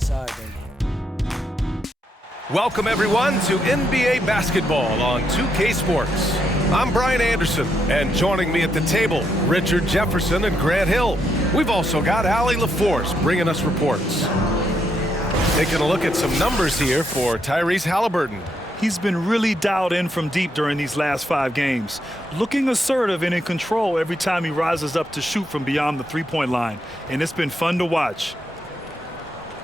Sorry, baby. Welcome, everyone, to NBA basketball on 2K Sports. I'm Brian Anderson, and joining me at the table, Richard Jefferson and Grant Hill. We've also got Allie LaForce bringing us reports. Taking a look at some numbers here for Tyrese Halliburton. He's been really dialed in from deep during these last 5 games, looking assertive and in control every time he rises up to shoot from beyond the three-point line, and it's been fun to watch.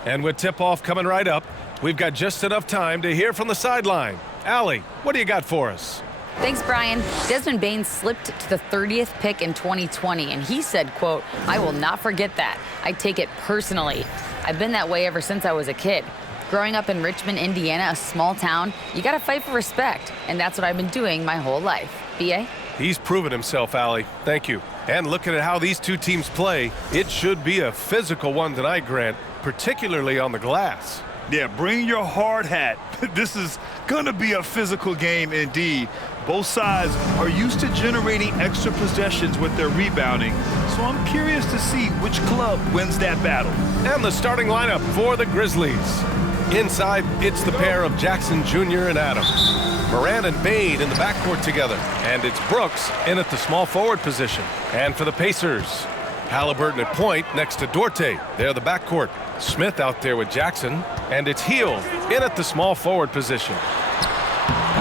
And with tip-off coming right up, we've got just enough time to hear from the sideline. Allie, what do you got for us? Thanks, Brian. Desmond Bane slipped to the 30th pick in 2020, and he said, quote, "I will not forget that. I take it personally. I've been that way ever since I was a kid. Growing up in Richmond, Indiana, a small town, you got to fight for respect, and that's what I've been doing my whole life." B.A.? He's proven himself, Allie. Thank you. And looking at how these two teams play, it should be a physical one tonight, Grant, particularly on the glass. Yeah, bring your hard hat. This is going to be a physical game indeed. Both sides are used to generating extra possessions with their rebounding, so I'm curious to see which club wins that battle. And the starting lineup for the Grizzlies. Inside, it's the pair of Jackson Jr. and Adams. Morant and Bane in the backcourt together. And it's Brooks in at the small forward position. And for the Pacers, Halliburton at point next to Duarte. They're the backcourt. Smith out there with Jackson. And it's Hield in at the small forward position.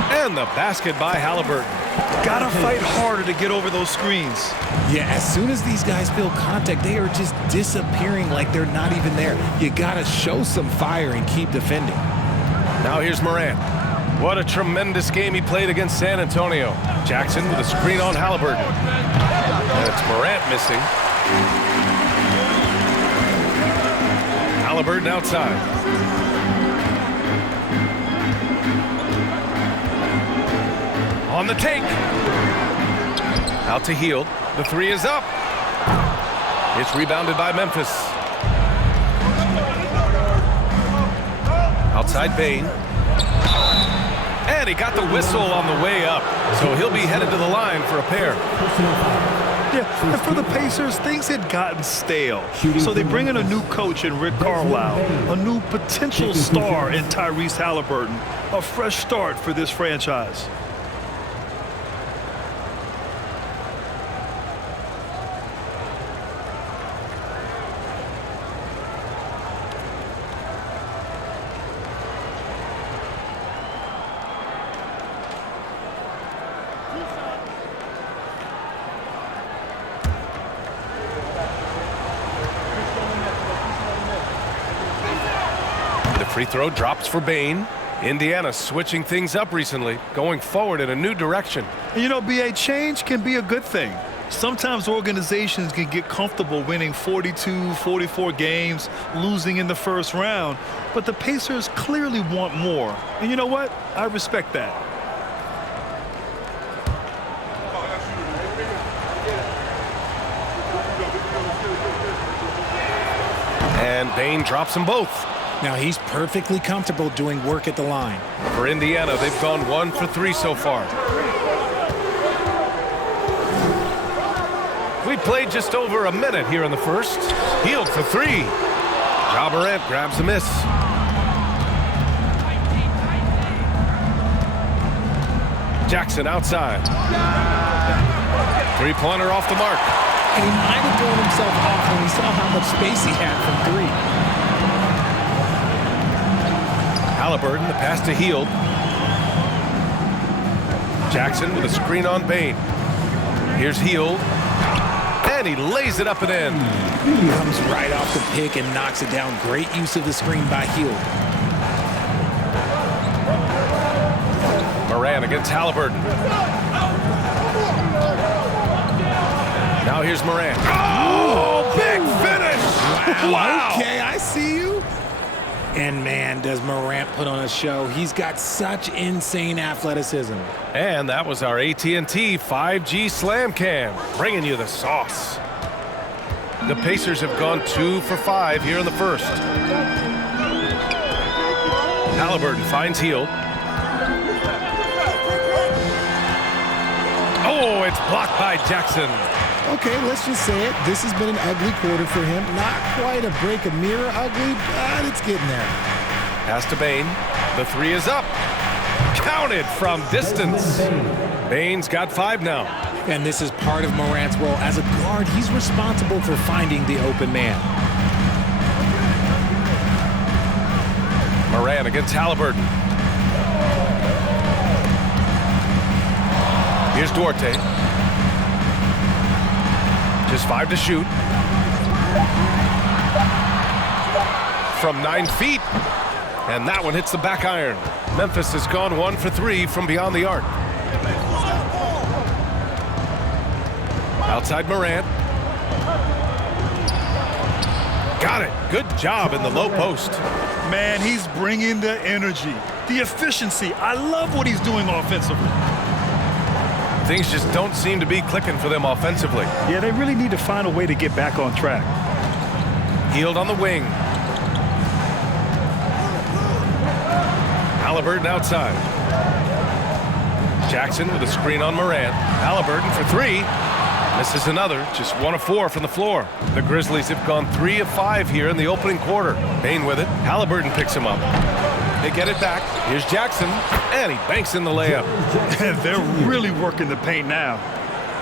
And the basket by Halliburton. Gotta fight harder to get over those screens. Yeah, as soon as these guys feel contact, they are just disappearing like they're not even there. You gotta show some fire and keep defending. Now here's Morant. What a tremendous game he played against San Antonio. Jackson with a screen on Halliburton. And it's Morant missing. Halliburton outside. On the take. Out to Hield. The three is up. It's rebounded by Memphis. Outside Bane. And he got the whistle on the way up. So he'll be headed to the line for a pair. Yeah, and for the Pacers, things had gotten stale. So they bring in a new coach in Rick Carlisle, a new potential star in Tyrese Halliburton, a fresh start for this franchise. Free throw drops for Bane. Indiana switching things up recently, going forward in a new direction. And you know, B.A., change can be a good thing. Sometimes organizations can get comfortable winning 42, 44 games, losing in the first round. But the Pacers clearly want more. And you know what? I respect that. And Bane drops them both. Now he's perfectly comfortable doing work at the line. For Indiana, they've gone 1 for 3 so far. We played just over a minute here in the first. Hield for 3. Ja Morant grabs a miss. Jackson outside. Three-pointer off the mark. And he might have thrown himself off when he saw how much space he had from 3. Halliburton, the pass to Hield. Jackson with a screen on Bane. Here's Hield. And he lays it up and in. He comes right off the pick and knocks it down. Great use of the screen by Hield. Morant against Halliburton. Now here's Morant. Oh, big finish! Wow. Okay, I see you. And man, does Morant put on a show. He's got such insane athleticism. And that was our AT&T 5G Slam Cam, bringing you the sauce. The Pacers have gone 2 for 5 here in the first. Halliburton finds Hield. Oh, it's blocked by Jackson. Okay, let's just say it. This has been an ugly quarter for him. Not quite a break a mirror ugly, but it's getting there. Pass to Bain. The three is up. Counted from distance. Bain's got 5 now. And this is part of Morant's role. As a guard, he's responsible for finding the open man. Morant against Halliburton. Here's Duarte. Just 5 to shoot. From 9 feet. And that one hits the back iron. Memphis has gone 1 for 3 from beyond the arc. Outside Morant. Got it. Good job in the low post. Man, he's bringing the energy, the efficiency. I love what he's doing offensively. Things just don't seem to be clicking for them offensively. Yeah, they really need to find a way to get back on track. Healed on the wing. Halliburton outside. Jackson with a screen on Morant. Halliburton for 3. Misses another, just 1 of 4 from the floor. The Grizzlies have gone 3 of 5 here in the opening quarter. Bain with it. Halliburton picks him up. They get it back. Here's Jackson, and he banks in the layup. They're really working the paint now.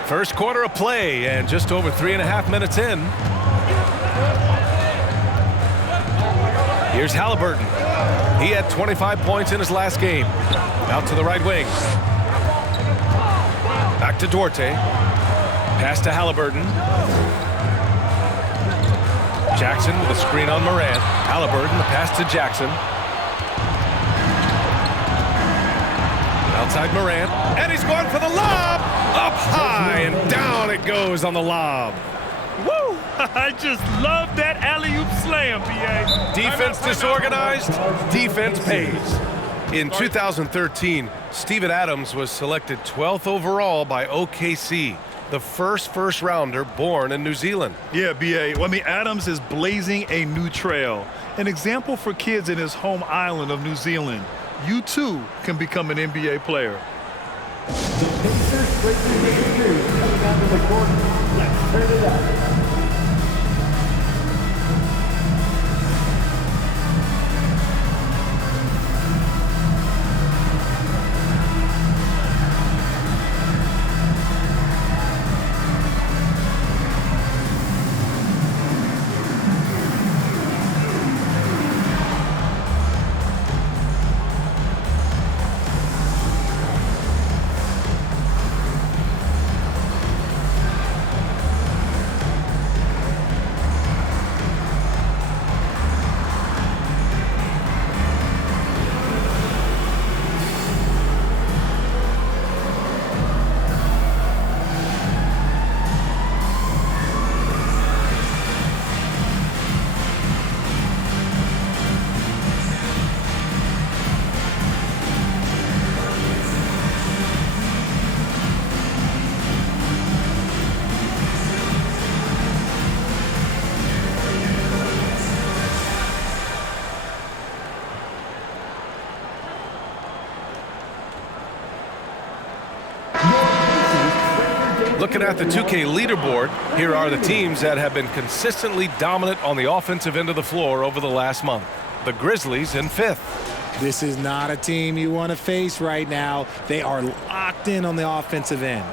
First quarter of play, and just over 3.5 minutes in. Here's Halliburton. He had 25 points in his last game. Out to the right wing. Back to Duarte. Pass to Halliburton. Jackson with a screen on Morant. Halliburton, the pass to Jackson. Outside Morant, and he's going for the lob! Up high, and down it goes on the lob. Woo! I just love that alley-oop slam, B.A. Defense disorganized, defense pays. In 2013, Steven Adams was selected 12th overall by OKC, the first rounder born in New Zealand. Yeah, B.A. Well, I mean, Adams is blazing a new trail. An example for kids in his home island of New Zealand. You, too, can become an NBA player. The Pacers breaking the series coming out of the court. Let's turn it up. Looking at the 2K leaderboard, here are the teams that have been consistently dominant on the offensive end of the floor over the last month. The Grizzlies in 5th. This is not a team you want to face right now. They are locked in on the offensive end.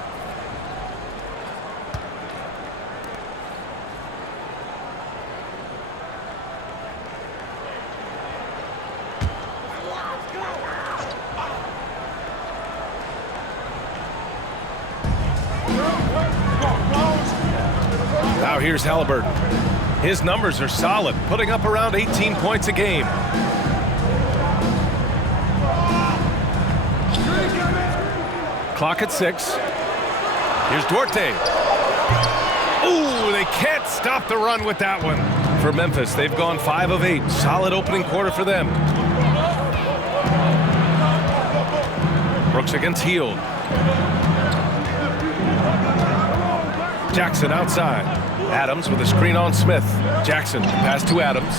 Now here's Halliburton. His numbers are solid, putting up around 18 points a game. Clock at 6. Here's Duarte. Ooh, they can't stop the run with that one. For Memphis, they've gone 5 of 8. Solid opening quarter for them. Brooks against Hield. Jackson outside. Adams with a screen on Smith. Jackson, pass to Adams.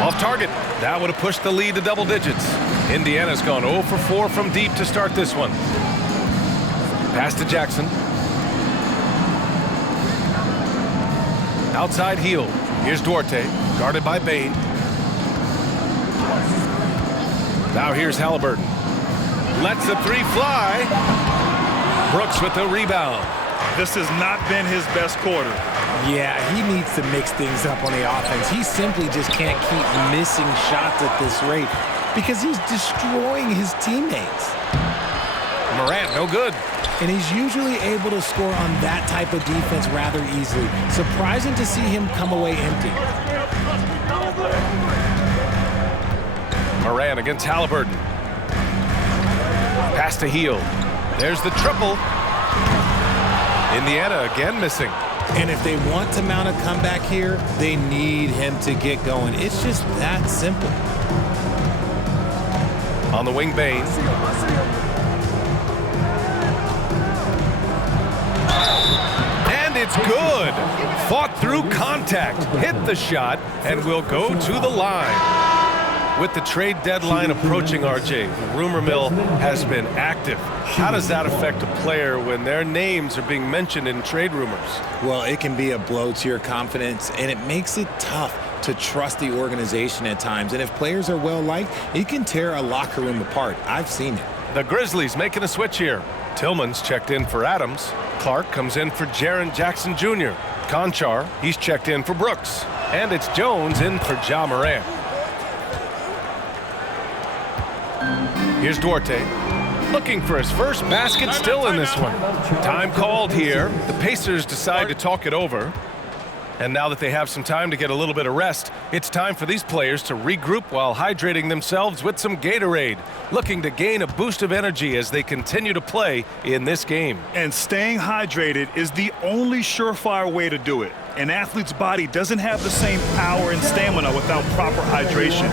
Off target. That would have pushed the lead to double digits. Indiana's gone 0 for 4 from deep to start this one. Pass to Jackson. Outside heel. Here's Duarte, guarded by Bain. Now here's Halliburton. Lets the three fly. Brooks with the rebound. This has not been his best quarter. Yeah, he needs to mix things up on the offense. He simply just can't keep missing shots at this rate because he's destroying his teammates. Morant, no good. And he's usually able to score on that type of defense rather easily. Surprising to see him come away empty. Morant against Halliburton. Pass to Heel. There's the triple. Indiana again missing. And if they want to mount a comeback here, they need him to get going. It's just that simple. On the wing, Bain. And it's good. Fought through contact, hit the shot, and will go to the line. With the trade deadline approaching, RJ, the rumor mill has been active. How does that affect a player when their names are being mentioned in trade rumors? Well, it can be a blow to your confidence, and it makes it tough to trust the organization at times. And if players are well-liked, it can tear a locker room apart. I've seen it. The Grizzlies making a switch here. Tillman's checked in for Adams. Clark comes in for Jaren Jackson Jr. Conchar, he's checked in for Brooks. And it's Jones in for Ja Morant. Here's Duarte, looking for his first basket, still in this one. Time called here. The Pacers decide to talk it over. And now that they have some time to get a little bit of rest, it's time for these players to regroup while hydrating themselves with some Gatorade, looking to gain a boost of energy as they continue to play in this game. And staying hydrated is the only surefire way to do it. An athlete's body doesn't have the same power and stamina without proper hydration.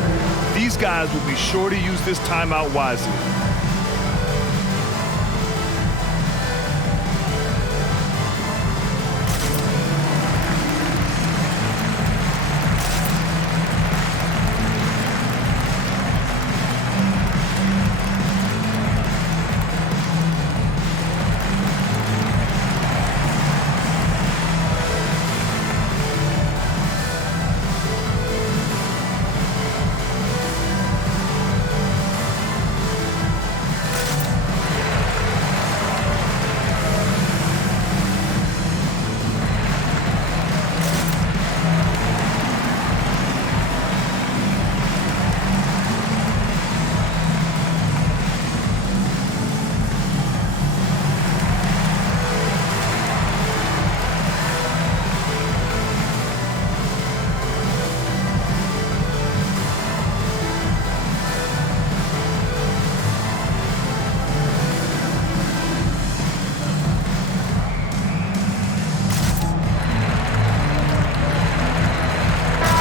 These guys will be sure to use this timeout wisely.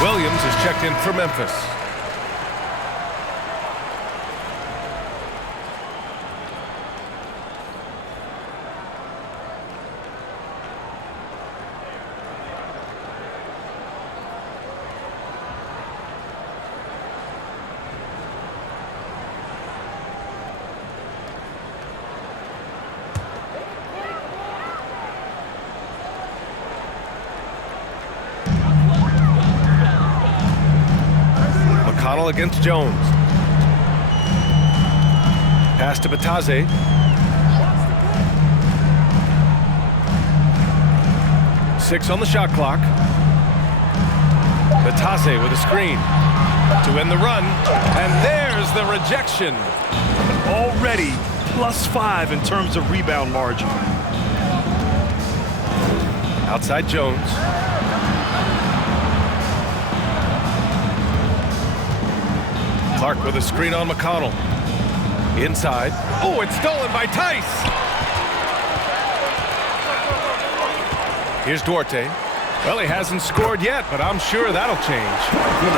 Williams is checked in for Memphis. McConnell against Jones. Pass to Batase. Six on the shot clock. Batase with a screen to end the run, and there's the rejection. Already +5 in terms of rebound margin. Outside Jones. Clark with a screen on McConnell. Inside. Oh, it's stolen by Tice. Here's Duarte. Well, he hasn't scored yet, but I'm sure that'll change.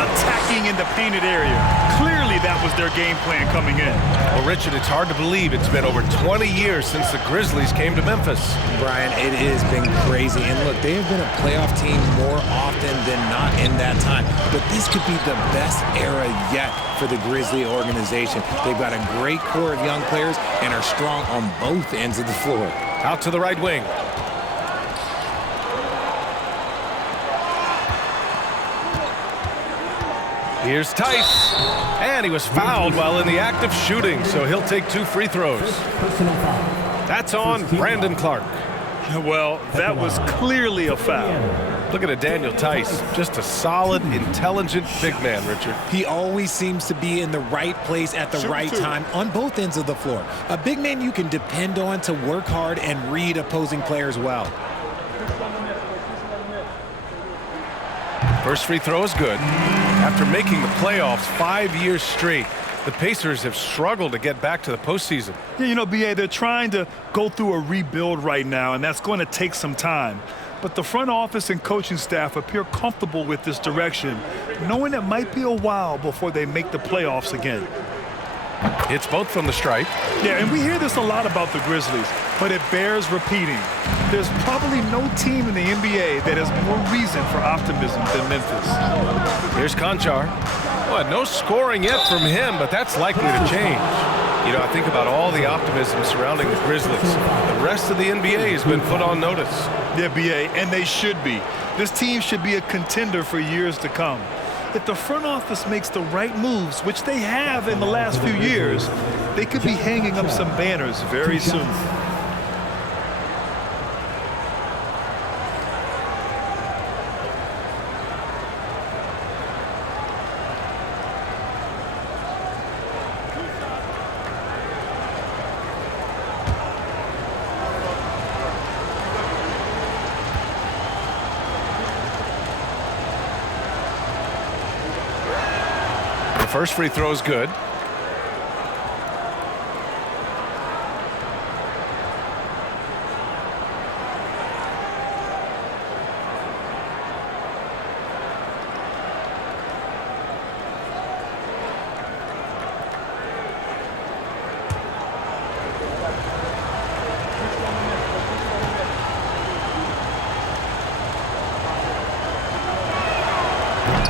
Attacking in the painted area. Clearly that was their game plan coming in. Well, Richard, it's hard to believe it's been over 20 years since the Grizzlies came to Memphis. Brian, it has been crazy. And look, they have been a playoff team more often than not in that time. But this could be the best era yet for the Grizzly organization. They've got a great core of young players and are strong on both ends of the floor. Out to the right wing. Here's Tice. And he was fouled while in the act of shooting, so he'll take 2 free throws. Personal foul. That's on Brandon Clark. Well, that was clearly a foul. Look at Daniel Tice, just a solid, intelligent big man, Richard. He always seems to be in the right place at the right time on both ends of the floor. A big man you can depend on to work hard and read opposing players well. First free throw is good. After making the playoffs 5 years straight, the Pacers have struggled to get back to the postseason. Yeah, you know, B.A., they're trying to go through a rebuild right now, and that's going to take some time. But the front office and coaching staff appear comfortable with this direction, knowing it might be a while before they make the playoffs again. It's both from the stripe. Yeah, and we hear this a lot about the Grizzlies, but it bears repeating. There's probably no team in the NBA that has more reason for optimism than Memphis. Here's Conchar. Well, no scoring yet from him, but that's likely to change. You know, I think about all the optimism surrounding the Grizzlies. The rest of the NBA has been put on notice. Yeah, B.A., and they should be. This team should be a contender for years to come. If the front office makes the right moves, which they have in the last few years, they could be hanging up some banners very soon. First free throw is good.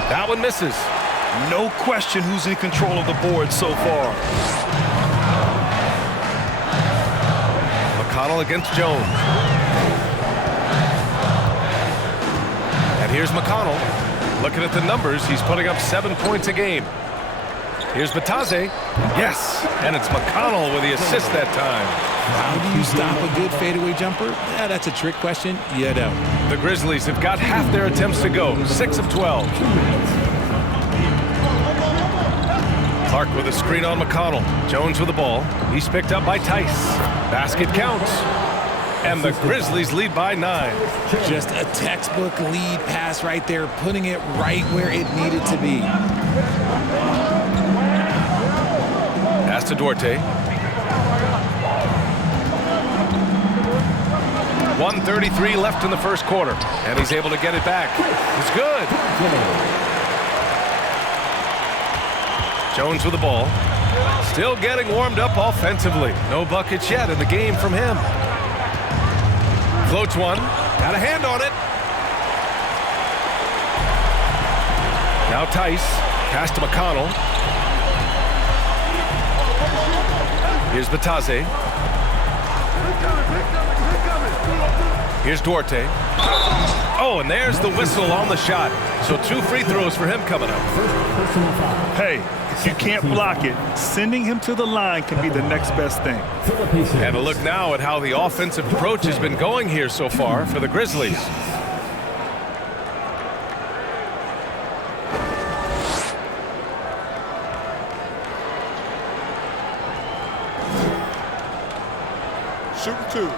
That one misses. No question who's in control of the board so far. McConnell against Jones. And here's McConnell. Looking at the numbers, he's putting up 7 points a game. Here's Batase. Yes, and it's McConnell with the assist that time. How do you stop a good fadeaway jumper? Yeah, that's a trick question. You don't. The Grizzlies have got half their attempts to go, 6 of 12. Clark with a screen on McConnell. Jones with the ball. He's picked up by Tice. Basket counts. And the Grizzlies lead by 9. Just a textbook lead pass right there, putting it right where it needed to be. Pass to Duarte. 1:33 left in the first quarter. And he's able to get it back. It's good. Jones with the ball. Still getting warmed up offensively. No buckets yet in the game from him. Floats one. Got a hand on it. Now Tice. Pass to McConnell. Here's Batase. Here's Duarte. Oh, and there's the whistle on the shot. So 2 free throws for him coming up. Hey, if you can't block it, sending him to the line can be the next best thing. And a look now at how the offensive approach has been going here so far for the Grizzlies. Shoot 2.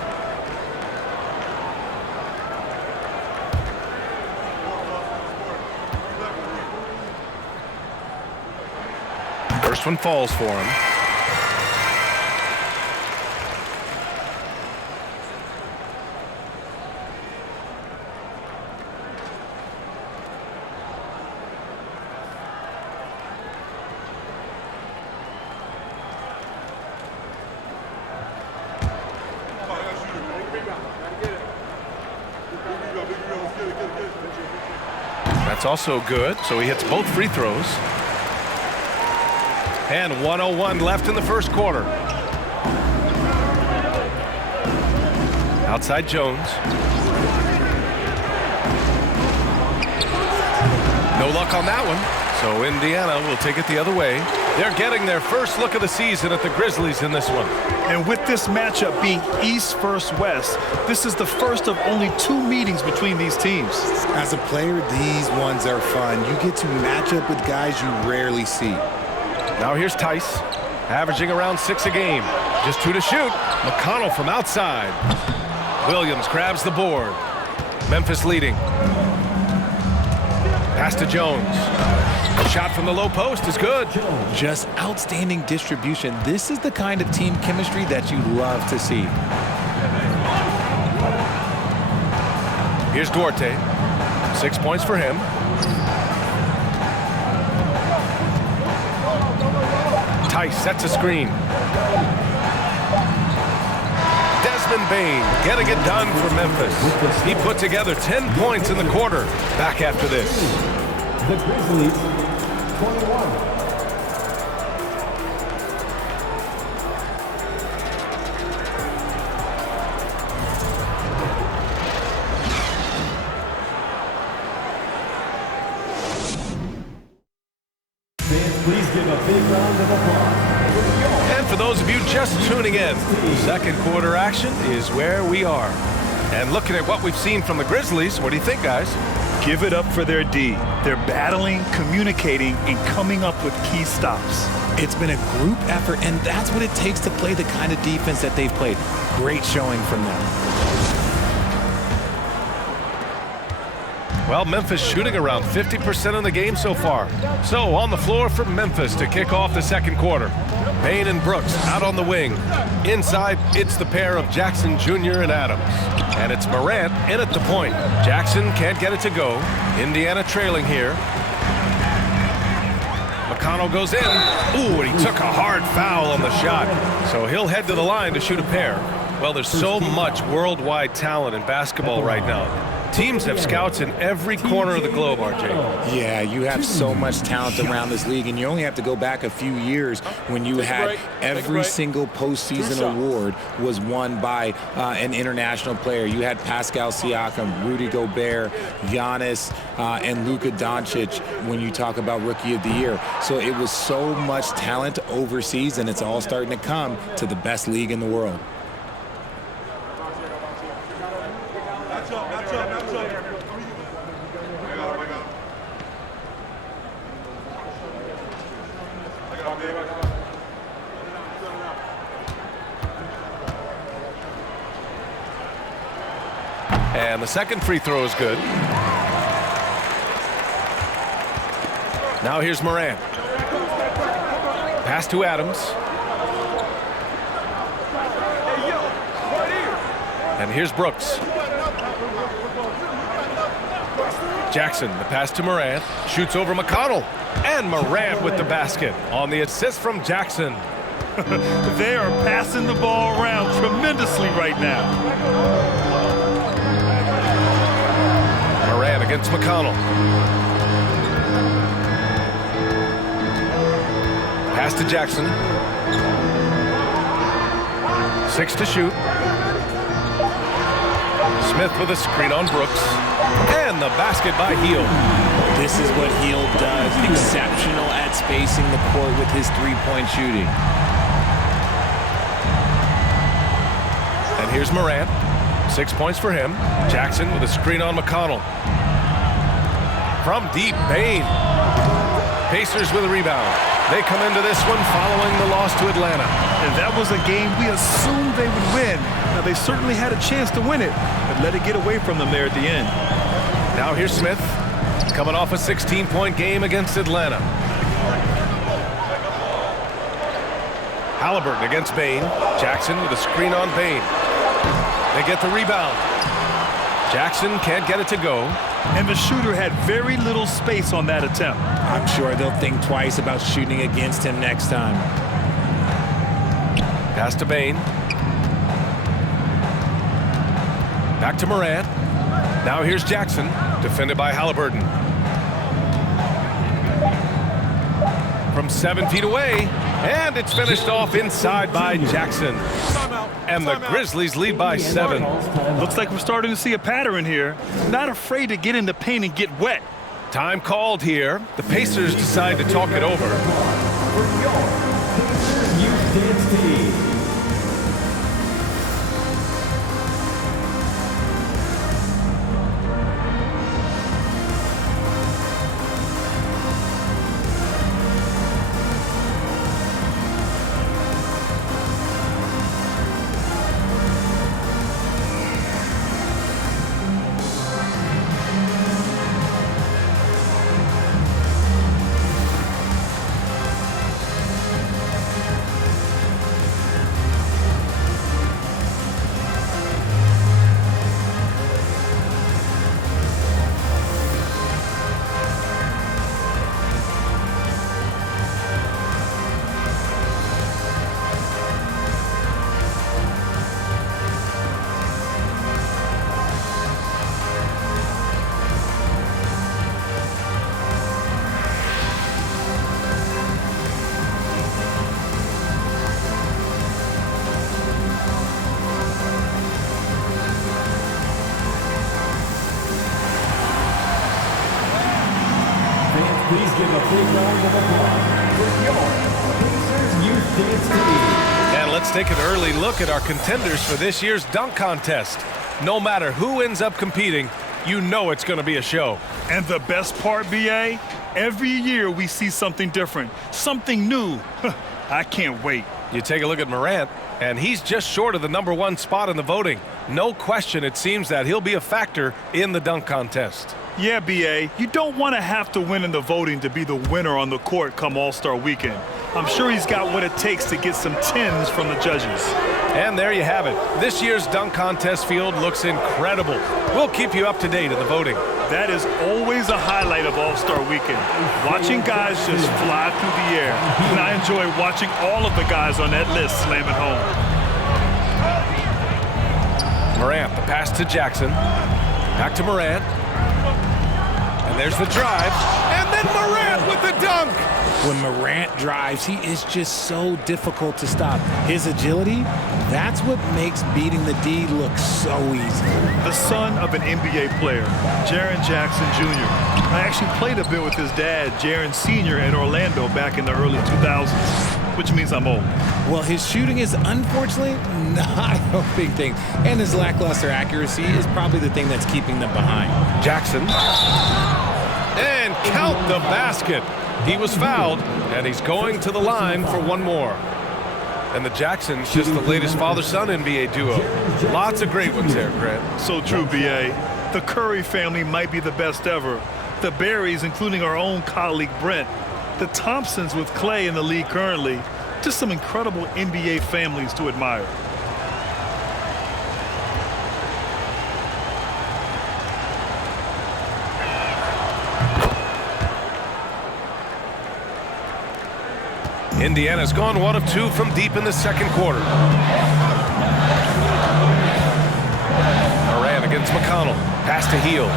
First one falls for him. That's also good, so he hits both free throws. And 1:01 left in the first quarter. Outside Jones. No luck on that one. So Indiana will take it the other way. They're getting their first look of the season at the Grizzlies in this one. And with this matchup being East versus West, this is the first of only 2 meetings between these teams. As a player, these ones are fun. You get to match up with guys you rarely see. Now here's Tice, averaging around 6 a game. Just 2 to shoot. McConnell from outside. Williams grabs the board. Memphis leading. Pass to Jones. A shot from the low post is good. Just outstanding distribution. This is the kind of team chemistry that you love to see. Here's Duarte. 6 points for him. Tice sets a screen. Desmond Bane getting it done for Memphis. He put together 10 points in the quarter. Back after this. The Grizzlies, 21. Please give a big round of applause. And for those of you just tuning in, second quarter action is where we are. And looking at what we've seen from the Grizzlies, what do you think, guys? Give it up for their D. They're battling, communicating, and coming up with key stops. It's been a group effort, and that's what it takes to play the kind of defense that they've played. Great showing from them. Well, Memphis shooting around 50% in the game so far. So on the floor for Memphis to kick off the second quarter. Bane and Brooks out on the wing. Inside, it's the pair of Jackson Jr. and Adams. And it's Morant in at the point. Jackson can't get it to go. Indiana trailing here. McConnell goes in. Ooh, and he took a hard foul on the shot. So he'll head to the line to shoot a pair. Well, there's so much worldwide talent in basketball right now. Teams have scouts in every corner of the globe, RJ. Yeah, you have so much talent around this league, and you only have to go back a few years when you had every single postseason award was won by an international player. You had Pascal Siakam, Rudy Gobert, Giannis, and Luka Doncic when you talk about Rookie of the Year. So it was so much talent overseas, and it's all starting to come to the best league in the world. And the second free throw is good. Now here's Morant. Pass to Adams. And here's Brooks. Jackson, the pass to Morant. Shoots over McConnell. And Morant with the basket on the assist from Jackson. They are passing the ball around tremendously right now. Morant against McConnell. Pass to Jackson. 6 to shoot. Smith with a screen on Brooks. And the basket by Hield. This is what Hield does. Exceptional at spacing the court with his three-point shooting. And here's Morant. 6 points for him. Jackson with a screen on McConnell. From deep, Bane. Pacers with a rebound. They come into this one following the loss to Atlanta. And that was a game we assumed they would win. Now, they certainly had a chance to win it, but let it get away from them there at the end. Now here's Smith, coming off a 16-point game against Atlanta. Halliburton against Bane. Jackson with a screen on Bane. They get the rebound. Jackson can't get it to go. And the shooter had very little space on that attempt. I'm sure they'll think twice about shooting against him next time. Pass to Bane. Back to Morant. Now here's Jackson, defended by Halliburton. From 7 feet away, and it's finished off inside by Jackson. And the Grizzlies lead by 7. Looks like we're starting to see a pattern here. Not afraid to get in the paint and get wet. Time called here. The Pacers decide to talk it over. For your Pacers Youth Dance Team. Please give a big round of applause for your Pacers Youth Dance Team. And let's take an early look at our contenders for this year's dunk contest. No matter who ends up competing, you know it's going to be a show. And the best part, BA, every year we see something different, something new. I can't wait. You take a look at Morant, and he's just short of the #1 spot in the voting. No question, it seems that he'll be a factor in the dunk contest. Yeah, BA, you don't want to have to win in the voting to be the winner on the court come All-Star Weekend. I'm sure he's got what it takes to get some 10s from the judges. And there you have it. This year's dunk contest field looks incredible. We'll keep you up to date in the voting. That is always a highlight of All-Star Weekend. Watching guys just fly through the air. And I enjoy watching all of the guys on that list slam it home. Morant, the pass to Jackson. Back to Morant. And there's the drive. And then Morant with the dunk. When Morant drives, he is just so difficult to stop. His agility, that's what makes beating the D look so easy. The son of an NBA player, Jaren Jackson Jr. I actually played a bit with his dad, Jaren Sr. in Orlando back in the early 2000s, which means I'm old. Well, his shooting is unfortunately not a big thing, and his lackluster accuracy is probably the thing that's keeping them behind. Jackson. And count the basket. He was fouled, and he's going to the line for one more. And the Jacksons, just the latest father-son NBA duo. Lots of great ones there, Grant. So true, BA. The Curry family might be the best ever. The Berrys, including our own colleague Brent. The Thompsons with Clay in the league currently. Just some incredible NBA families to admire. Indiana's gone 1 of 2 from deep in the second quarter. Morant against McConnell. Pass to Heel.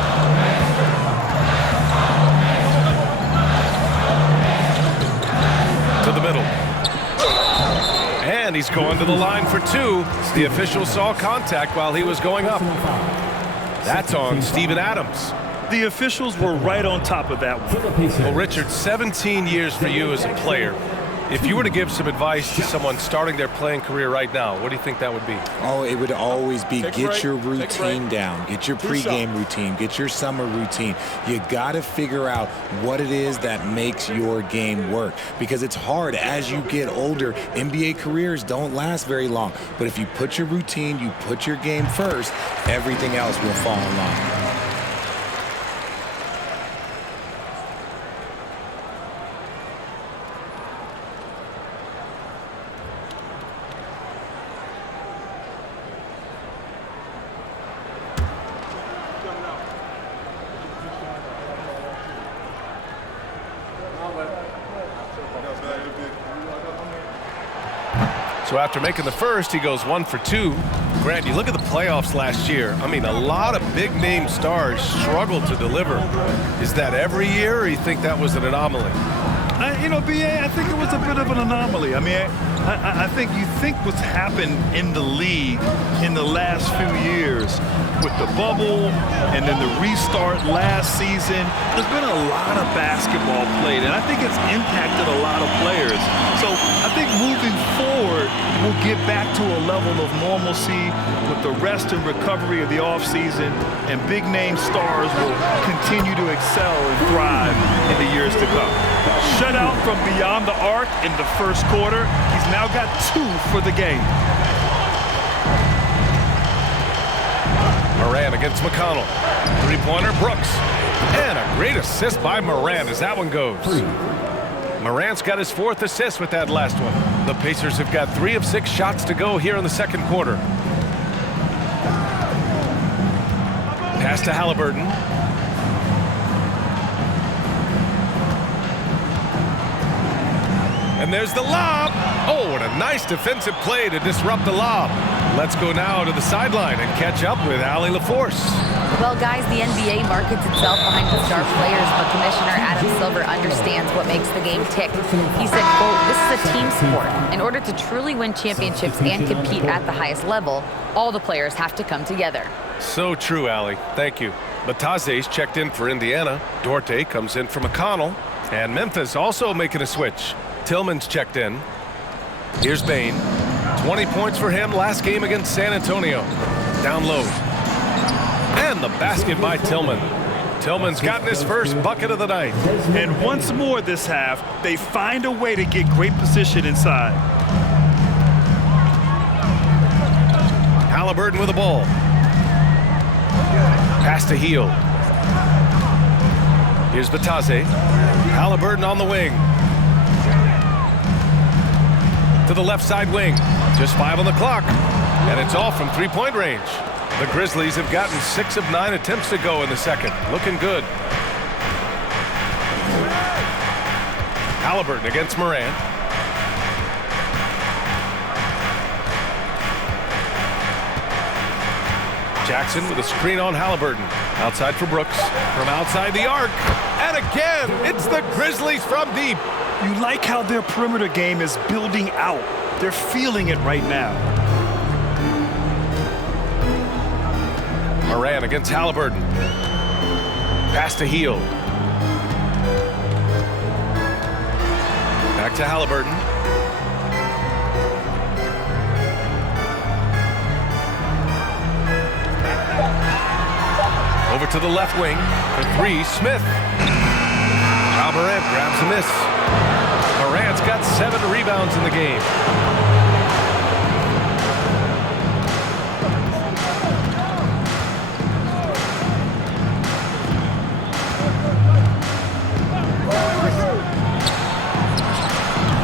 To the middle. And he's going to the line for 2. The official saw contact while he was going up. That's on Steven Adams. The officials were right on top of that one. Well, Richard, 17 years for you as a player. If you were to give some advice to someone starting their playing career right now, what do you think that would be? Oh, it would always be get your routine down. Get your pregame routine. Get your summer routine. You got to figure out what it is that makes your game work. Because it's hard as you get older. NBA careers don't last very long. But if you put your routine, you put your game first, everything else will fall in line. So after making the first, he goes 1 for 2. Grant, you look at the playoffs last year. I mean, a lot of big-name stars struggled to deliver. Is that every year, or you think that was an anomaly? BA, I think it was a bit of an anomaly. I mean, I think you think what's happened in the league in the last few years with the bubble and then the restart last season, there's been a lot of basketball played, and I think it's impacted a lot of players. So I think moving forward, we'll get back to a level of normalcy with the rest and recovery of the offseason, and big-name stars will continue to excel and thrive in the years to come. Shutout from beyond the arc in the first quarter. He's now got 2 for the game. Moran against McConnell. Three-pointer, Brooks. And a great assist by Moran as that one goes. Moran's got his 4th assist with that last one. The Pacers have got 3 of 6 shots to go here in the second quarter. Pass to Halliburton. And there's the lob. Oh, what a nice defensive play to disrupt the lob. Let's go now to the sideline and catch up with Allie LaForce. Well, guys, the NBA markets itself behind the star players, but Commissioner Adam Silver understands what makes the game tick. He said, quote, "This is a team sport. In order to truly win championships and compete at the highest level, all the players have to come together." So true, Allie. Thank you. Bataze's checked in for Indiana. Duarte comes in for McConnell. And Memphis also making a switch. Tillman's checked in. Here's Bain. 20 points for him last game against San Antonio. Down low. And the basket by Tillman. Tillman's gotten his first bucket of the night. And once more this half, they find a way to get great position inside. Halliburton with the ball. Pass to Heel. Here's Bataze. Halliburton on the wing. To the left side wing. Just 5 on the clock. And it's all from three-point range. The Grizzlies have gotten 6 of 9 attempts to go in the second. Looking good. Halliburton against Moran. Jackson with a screen on Halliburton. Outside for Brooks. From outside the arc. And again, it's the Grizzlies from deep. You like how their perimeter game is building out. They're feeling it right now. Moran against Halliburton. Pass to Heel. Back to Halliburton. Over to the left wing. For 3, Smith. Ja Morant grabs the miss. Morant's got 7 rebounds in the game.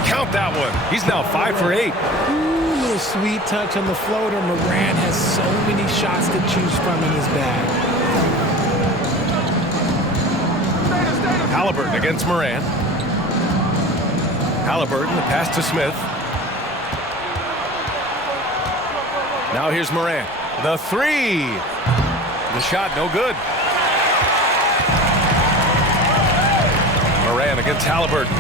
Count that one. He's now 5 for 8. Ooh, little sweet touch on the floater. Moran has so many shots to choose from in his bag. Halliburton against Moran. Halliburton, the pass to Smith. Now here's Moran. The 3. The shot no good. Moran against Halliburton.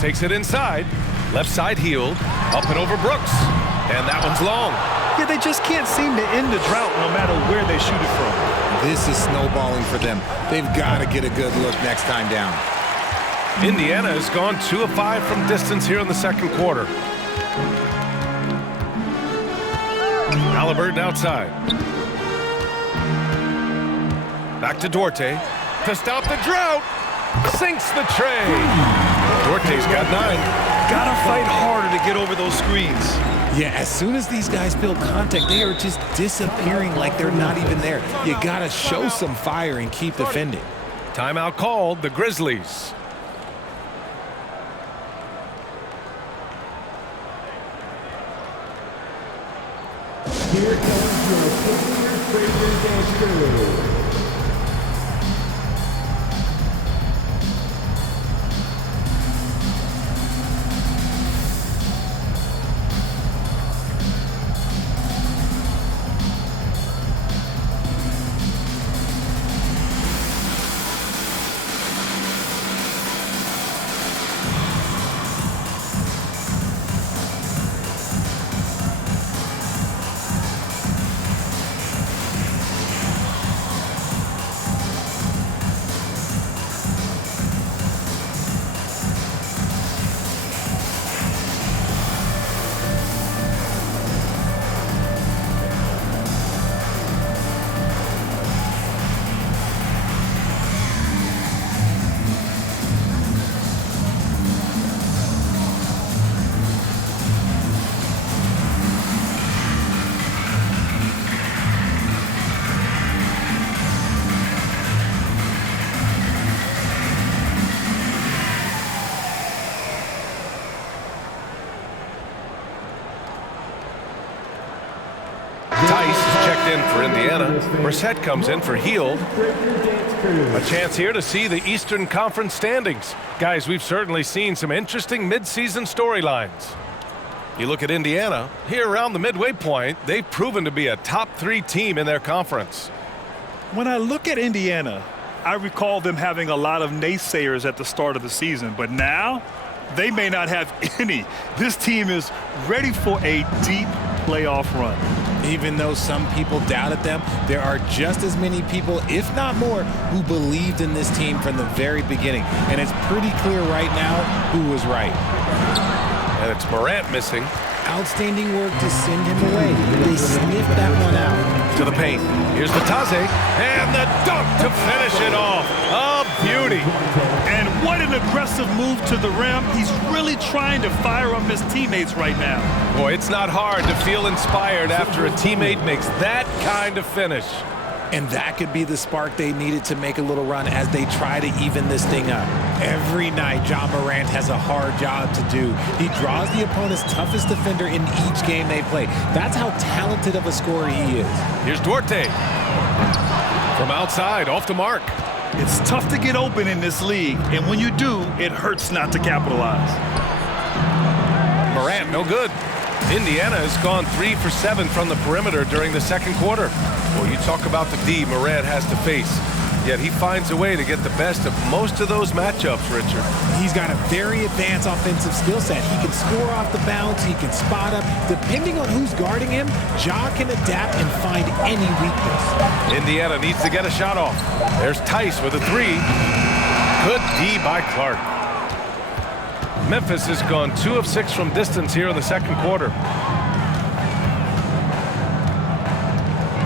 Takes it inside. Left side healed. Up and over Brooks. And that one's long. Yeah, they just can't seem to end the drought no matter where they shoot it from. This is snowballing for them. They've got to get a good look next time down. Indiana has gone 2 of 5 from distance here in the second quarter. Halliburton outside. Back to Duarte. To stop the drought. Sinks the tray. Duarte's got 9. Gotta fight harder to get over those screens. Yeah, as soon as these guys build contact, they are just disappearing like they're not even there. You gotta show some fire and keep defending. Timeout called, the Grizzlies. Here comes your Pacers, Frazier, and crew. in for Indiana. Brissett comes in for Heel. A chance here to see the Eastern Conference standings. Guys, we've certainly seen some interesting midseason storylines. You look at Indiana, here around the midway point, they've proven to be a top 3 team in their conference. When I look at Indiana, I recall them having a lot of naysayers at the start of the season, but now they may not have any. This team is ready for a deep playoff run. Even though some people doubted them, there are just as many people, if not more, who believed in this team from the very beginning. And it's pretty clear right now who was right. And it's Morant missing. Outstanding work to send him away. They sniffed that one out. To the paint. Here's Vitesse. And the dunk to finish it off. A beauty. And what an aggressive move to the rim. He's really trying to fire up his teammates right now. Boy, it's not hard to feel inspired after a teammate makes that kind of finish. And that could be the spark they needed to make a little run as they try to even this thing up. Every night, Ja Morant has a hard job to do. He draws the opponent's toughest defender in each game they play. That's how talented of a scorer he is. Here's Duarte. From outside, off the mark. It's tough to get open in this league, and when you do, it hurts not to capitalize. Morant, no good. Indiana has gone 3 for 7 from the perimeter during the second quarter. Well, you talk about the D Morant has to face. Yet he finds a way to get the best of most of those matchups, Richard. He's got a very advanced offensive skill set. He can score off the bounce. He can spot up. Depending on who's guarding him, Ja can adapt and find any weakness. Indiana needs to get a shot off. There's Tice with a 3. Good D by Clark. Memphis has gone 2 of 6 from distance here in the second quarter.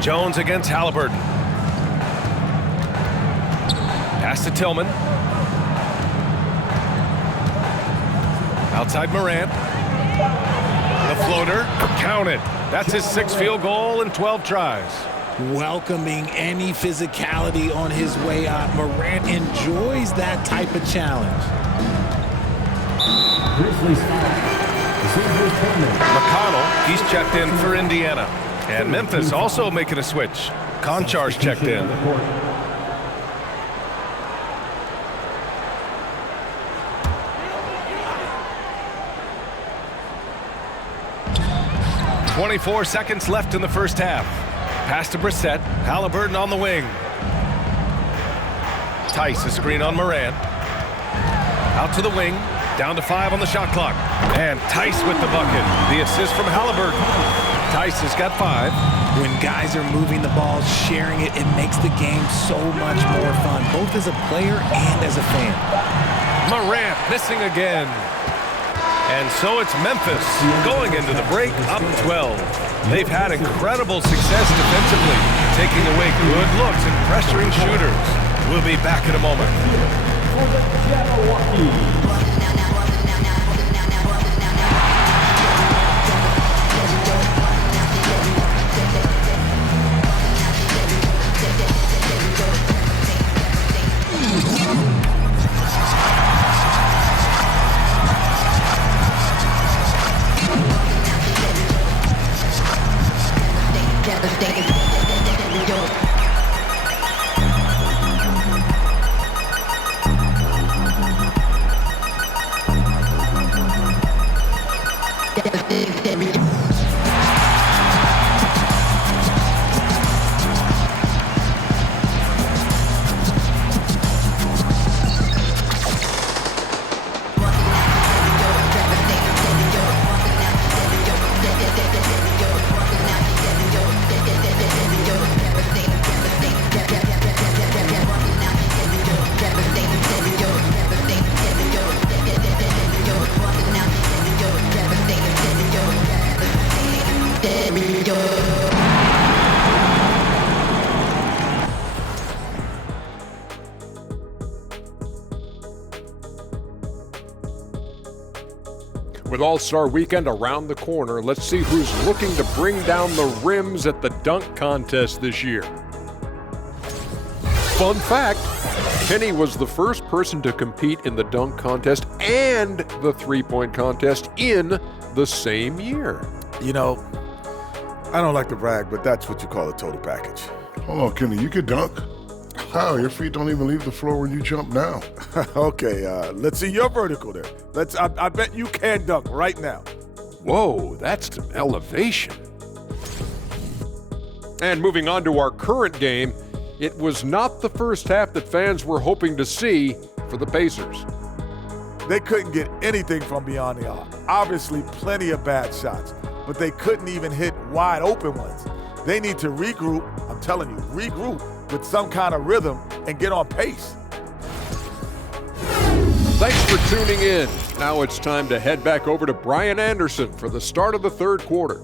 Jones against Halliburton. Pass to Tillman. Outside Morant. The floater, counted. That's his 6th field goal in 12 tries. Welcoming any physicality on his way up. Morant enjoys that type of challenge. McConnell, he's checked in for Indiana. And Memphis also making a switch. Konchar's checked in. "24 seconds left in the first half. Pass to Brissett. Halliburton on the wing. Tice, a screen on Morant. Out to the wing. Down to 5 on the shot clock. And Tice with the bucket. The assist from Halliburton. Tice has got 5. When guys are moving the ball, sharing it, it makes the game so much more fun, both as a player and as a fan. Morant missing again. And so it's Memphis going into the break up 12. They've had incredible success defensively, taking away good looks and pressuring shooters. We'll be back in a moment. For the Jabberwocky. With All-Star Weekend around the corner, let's see who's looking to bring down the rims at the dunk contest this year. Fun fact, Kenny was the first person to compete in the dunk contest and the three-point contest in the same year. You know, I don't like to brag, but that's what you call a total package. Hold on, Kenny, you can dunk? How? Your feet don't even leave the floor when you jump now. Okay, let's see your vertical there. I bet you can dunk right now. Whoa, that's some elevation. And moving on to our current game, it was not the first half that fans were hoping to see for the Pacers. They couldn't get anything from beyond the arc. Obviously, plenty of bad shots, but they couldn't even hit wide open ones. They need to regroup, I'm telling you, regroup with some kind of rhythm and get on pace. Thanks for tuning in. Now it's time to head back over to Brian Anderson for the start of the third quarter.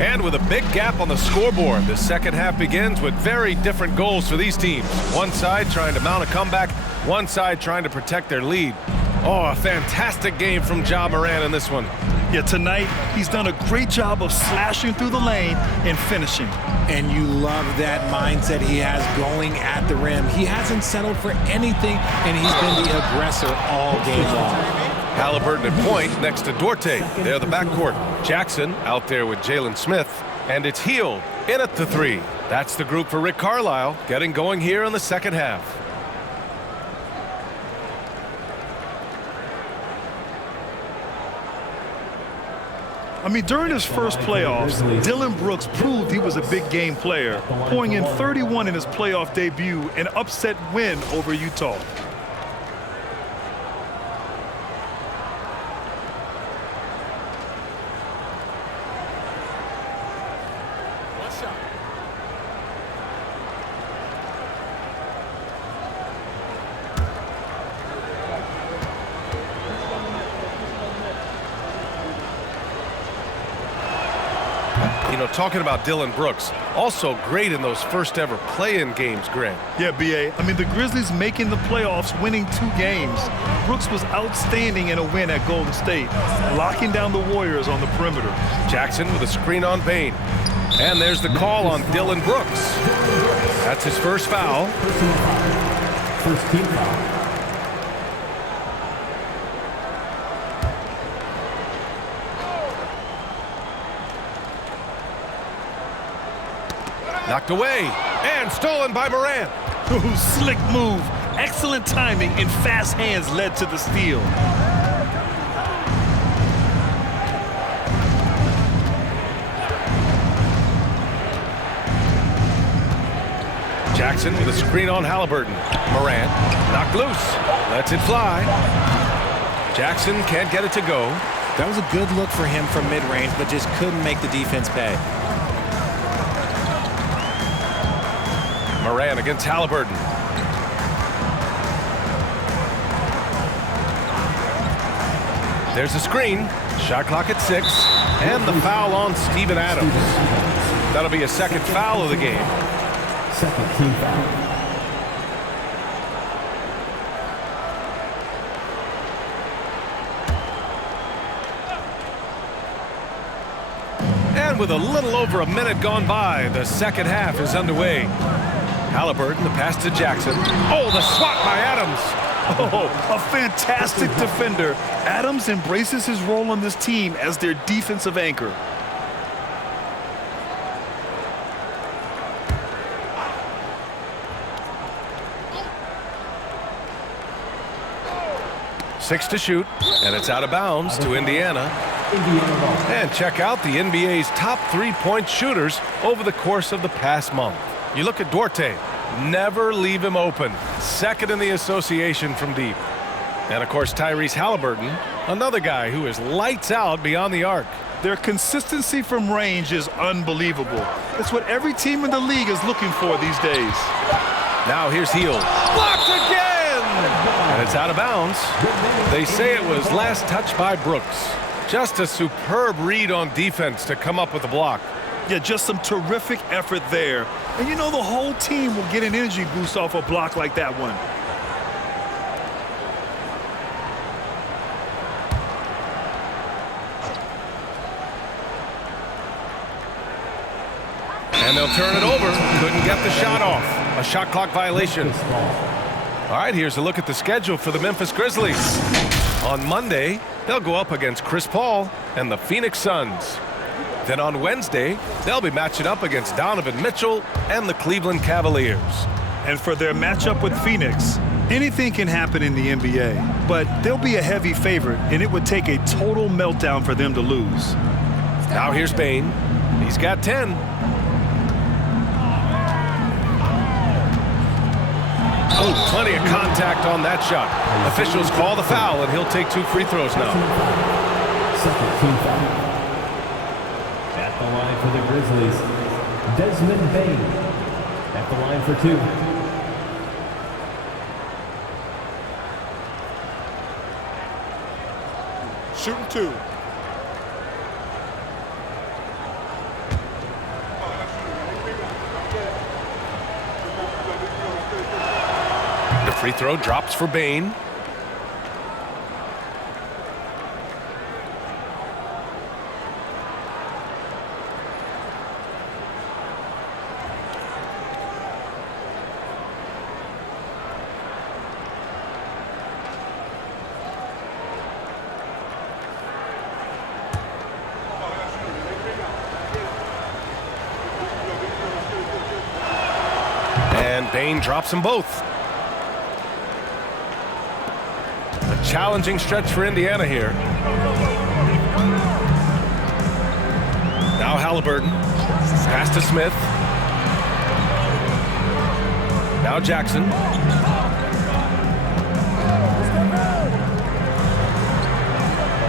And with a big gap on the scoreboard, the second half begins with very different goals for these teams. One side trying to mount a comeback, one side trying to protect their lead. Oh, a fantastic game from Ja Morant in this one. Yeah, tonight he's done a great job of slashing through the lane and finishing. And you love that mindset he has going at the rim. He hasn't settled for anything, and he's been the aggressor all game long. Halliburton at point next to Duarte. They're the backcourt. Jackson out there with Jalen Smith. And it's Hield in at the three. That's the group for Rick Carlisle getting going here in the second half. I mean, during his first playoffs, Dillon Brooks proved he was a big game player, pouring in 31 in his playoff debut, an upset win over Utah. You know, talking about Dillon Brooks, also great in those first ever play-in games, Grant. Yeah, B.A. I mean, the Grizzlies making the playoffs, winning 2 games. Brooks was outstanding in a win at Golden State, locking down the Warriors on the perimeter. Jackson with a screen on Bane. And there's the call on Dillon Brooks. That's his first foul. First team foul. Knocked away and stolen by Morant. Ooh, slick move. Excellent timing and fast hands led to the steal. Jackson with a screen on Halliburton. Morant knocked loose. Lets it fly. Jackson can't get it to go. That was a good look for him from mid-range, but just couldn't make the defense pay. Morant against Halliburton. There's a screen. Shot clock at 6. And the foul on Steven Adams. That'll be a second foul of the game. Second team foul. And with a little over a minute gone by, the second half is underway. Halliburton, the pass to Jackson. Oh, the swat by Adams. Oh, a fantastic defender. Adams embraces his role on this team as their defensive anchor. Six to shoot, and it's out of bounds to Indiana. And check out the NBA's top three-point shooters over the course of the past month. You look at Duarte, never leave him open. Second in the association from deep. And, of course, Tyrese Halliburton, another guy who is lights out beyond the arc. Their consistency from range is unbelievable. It's what every team in the league is looking for these days. Now here's Hield. Blocked again! And it's out of bounds. They say it was last touched by Brooks. Just a superb read on defense to come up with the block. Yeah, just some terrific effort there. And you know the whole team will get an energy boost off a block like that one. And they'll turn it over. Couldn't get the shot off. A shot clock violation. All right, here's a look at the schedule for the Memphis Grizzlies. On Monday, they'll go up against Chris Paul and the Phoenix Suns. Then on Wednesday, they'll be matching up against Donovan Mitchell and the Cleveland Cavaliers. And for their matchup with Phoenix, anything can happen in the NBA, but they'll be a heavy favorite, and it would take a total meltdown for them to lose. Now here's Bane. He's got 10. Oh, plenty of contact on that shot. Officials call the foul, and he'll take 2 free throws now. Second team foul. At the line for the Grizzlies, Desmond Bane. At the line for 2. Shooting 2. The free throw drops for Bane. And Bane drops them both. A challenging stretch for Indiana here. Now Halliburton. Pass to Smith. Now Jackson.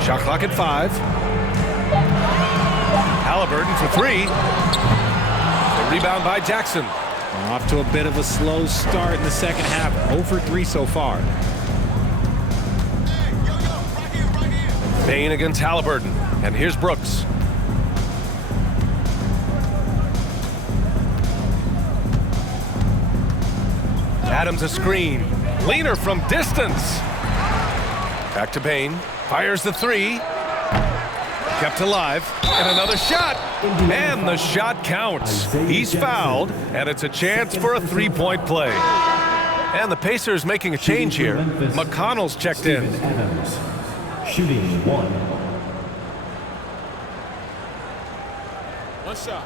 Shot clock at 5. Halliburton for 3. The rebound by Jackson. Off to a bit of a slow start in the second half. 0 for 3 so far. Bane against Halliburton. And here's Brooks. Adams a screen. Leaner from distance. Back to Bane. Fires the 3. Kept alive. And another shot. And the shot counts. He's fouled, and it's a chance for a 3-point play. And the Pacers making a change here. McConnell's checked in. Adams, shooting 1. One shot.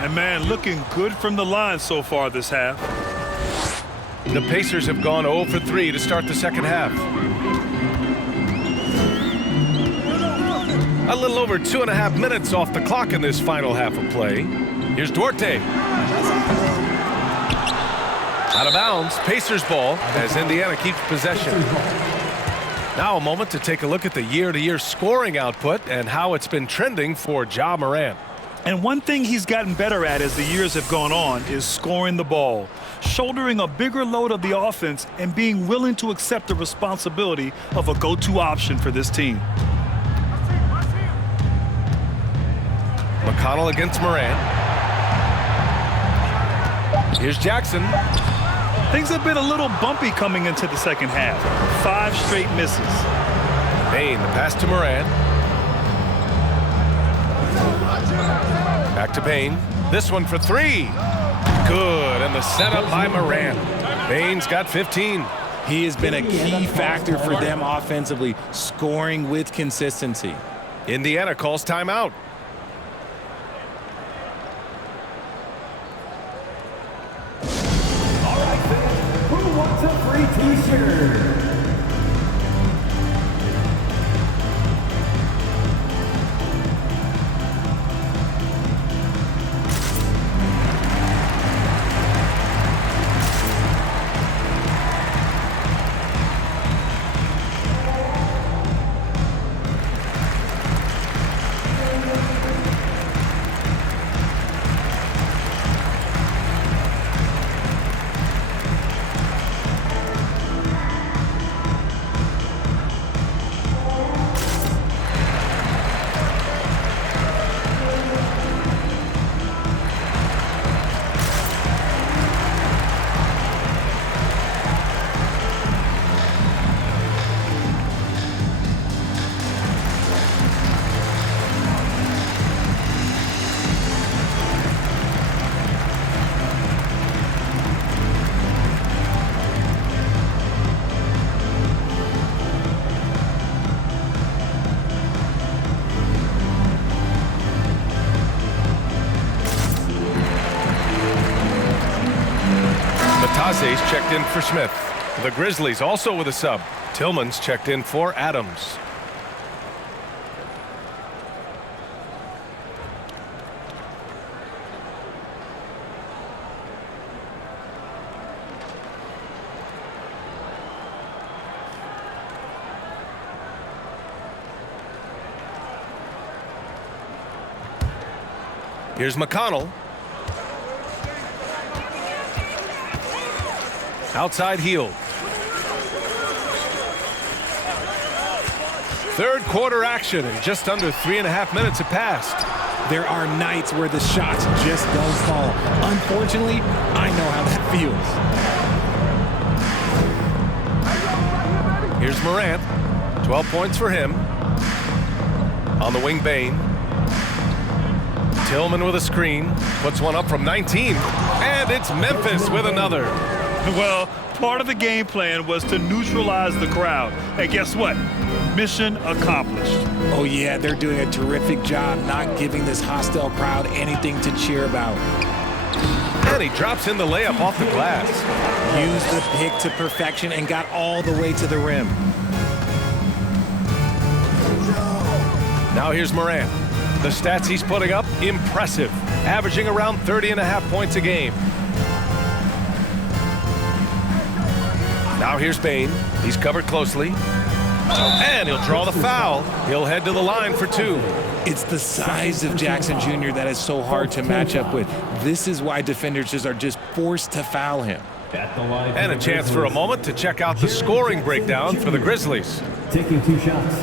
And man, looking good from the line so far this half. The Pacers have gone 0 for 3 to start the second half. A little over 2.5 minutes off the clock in this final half of play. Here's Duarte. Out of bounds, Pacers ball as Indiana keeps possession. Now a moment to take a look at the year-to-year scoring output and how it's been trending for Ja Morant. And one thing he's gotten better at as the years have gone on is scoring the ball, shouldering a bigger load of the offense, and being willing to accept the responsibility of a go-to option for this team. McConnell against Morant. Here's Jackson. Things have been a little bumpy coming into the second half. 5 straight misses. Bane, the pass to Morant. Back to Bane. This one for 3. Good, and the setup by Morant. Bane's got 15. He has been a key factor for them offensively, scoring with consistency. Indiana calls timeout. All right, then. Who wants a free t-shirt? Batase's checked in for Smith. The Grizzlies also with a sub. Tillman's checked in for Adams. Here's McConnell. Outside Hield. Third quarter action, and just under 3.5 minutes have passed. There are nights where the shots just don't fall. Unfortunately, I know how that feels. Here's Morant. 12 points for him. On the wing, Bain. Tillman with a screen. Puts one up from 19. And it's Memphis with another. Well, part of the game plan was to neutralize the crowd. And guess what? Mission accomplished. Oh, yeah, they're doing a terrific job not giving this hostile crowd anything to cheer about. And he drops in the layup off the glass. Used the pick to perfection and got all the way to the rim. Now here's Morant. The stats he's putting up, impressive. Averaging around 30.5 points a game. Now here's Bain. He's covered closely. And he'll draw the foul. He'll head to the line for 2. It's the size of Jackson Jr. that is so hard to match up with. This is why defenders just are just forced to foul him. And a chance for a moment to check out the scoring breakdown for the Grizzlies. Taking 2 shots.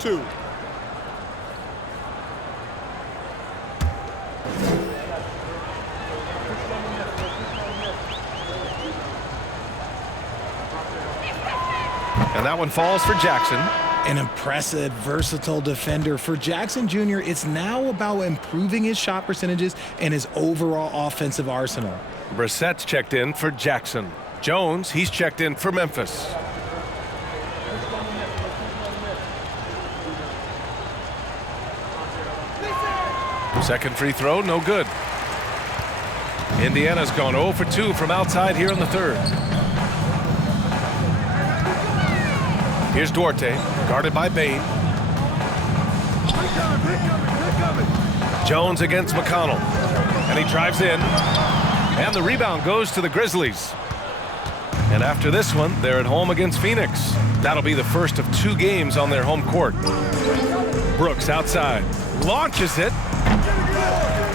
2. And that one falls for Jackson. An impressive, versatile defender. For Jackson Jr., it's now about improving his shot percentages and his overall offensive arsenal. Brissett's checked in for Jackson. Jones, he's checked in for Memphis. Second free throw, no good. Indiana's gone 0 for 2 from outside here in the third. Here's Duarte, guarded by Bain. Jones against McConnell. And he drives in. And the rebound goes to the Grizzlies. And after this one, they're at home against Phoenix. That'll be the first of 2 games on their home court. Brooks outside. Launches it.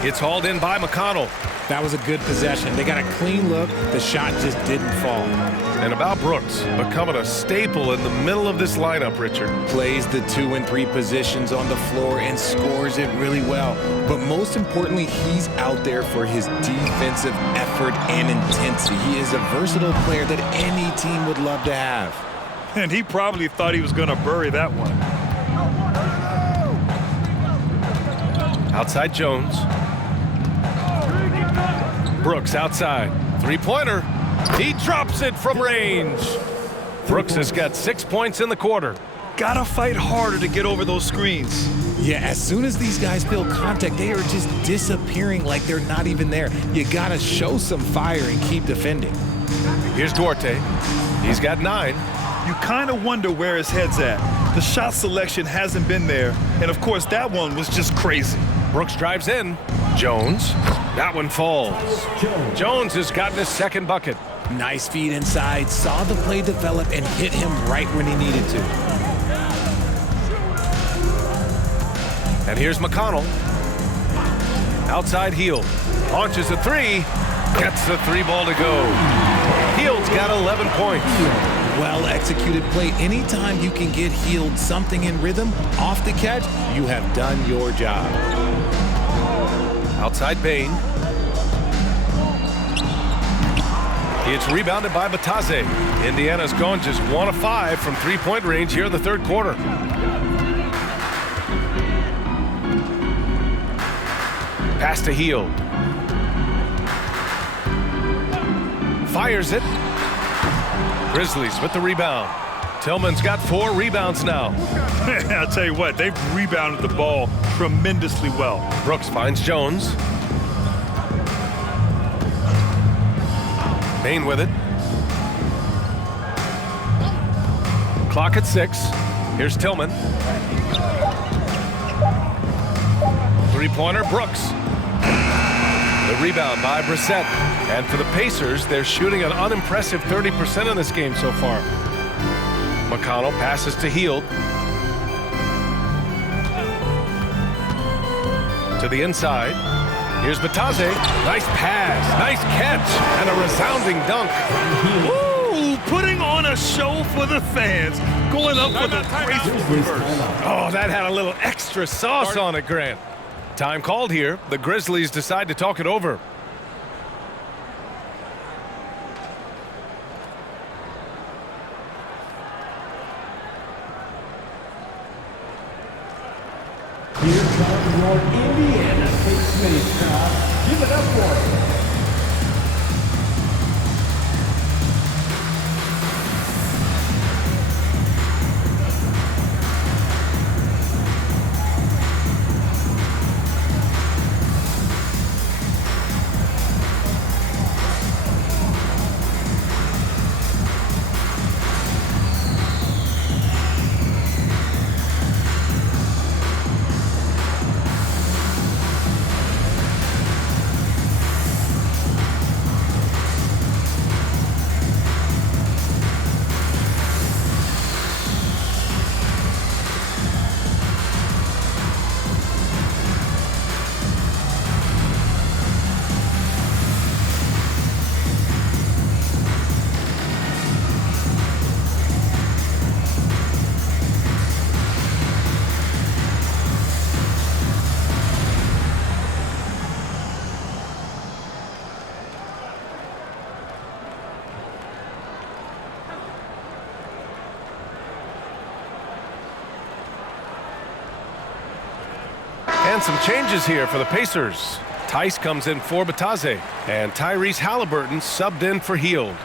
It's hauled in by McConnell. That was a good possession. They got a clean look. The shot just didn't fall. And about Brooks, becoming a staple in the middle of this lineup, Richard. Plays the 2 and 3 positions on the floor and scores it really well. But most importantly, he's out there for his defensive effort and intensity. He is a versatile player that any team would love to have. And he probably thought he was going to bury that one. Outside Jones. Brooks outside. 3-pointer. He drops it from range. Brooks has got 6 points in the quarter. Gotta fight harder to get over those screens. Yeah, as soon as these guys feel contact, they are just disappearing like they're not even there. You gotta show some fire and keep defending. Here's Duarte. He's got 9. You kind of wonder where his head's at. The shot selection hasn't been there. And of course, that one was just crazy. Brooks drives in. Jones. That one falls. Jones has gotten his second bucket. Nice feed inside, saw the play develop and hit him right when he needed to. And here's McConnell. Outside Hield. Launches a 3. Gets the 3 ball to go. Hield's got 11 points. Well-executed play. Anytime you can get Hield something in rhythm off the catch, you have done your job. Outside Bain. It's rebounded by Batase. Indiana's gone just 1 of 5 from 3-point range here in the third quarter. Pass to Hield. Fires it. Grizzlies with the rebound. Tillman's got 4 rebounds now. I'll tell you what, they've rebounded the ball tremendously well. Brooks finds Jones. Bain with it. Clock at 6. Here's Tillman. Three-pointer, Brooks. The rebound by Brissett. And for the Pacers, they're shooting an unimpressive 30% in this game so far. McConnell passes to Hield. To the inside. Here's Batase. Nice pass, nice catch, and a resounding dunk. Ooh, putting on a show for the fans. Going up for the graceful reverse. Oh, that had a little extra sauce on it, Grant. Time called here. The Grizzlies decide to talk it over. Here comes your Indiana State Space crowd. Give it up for him. And some changes here for the Pacers. Tice comes in for Batase, and Tyrese Halliburton subbed in for Hield.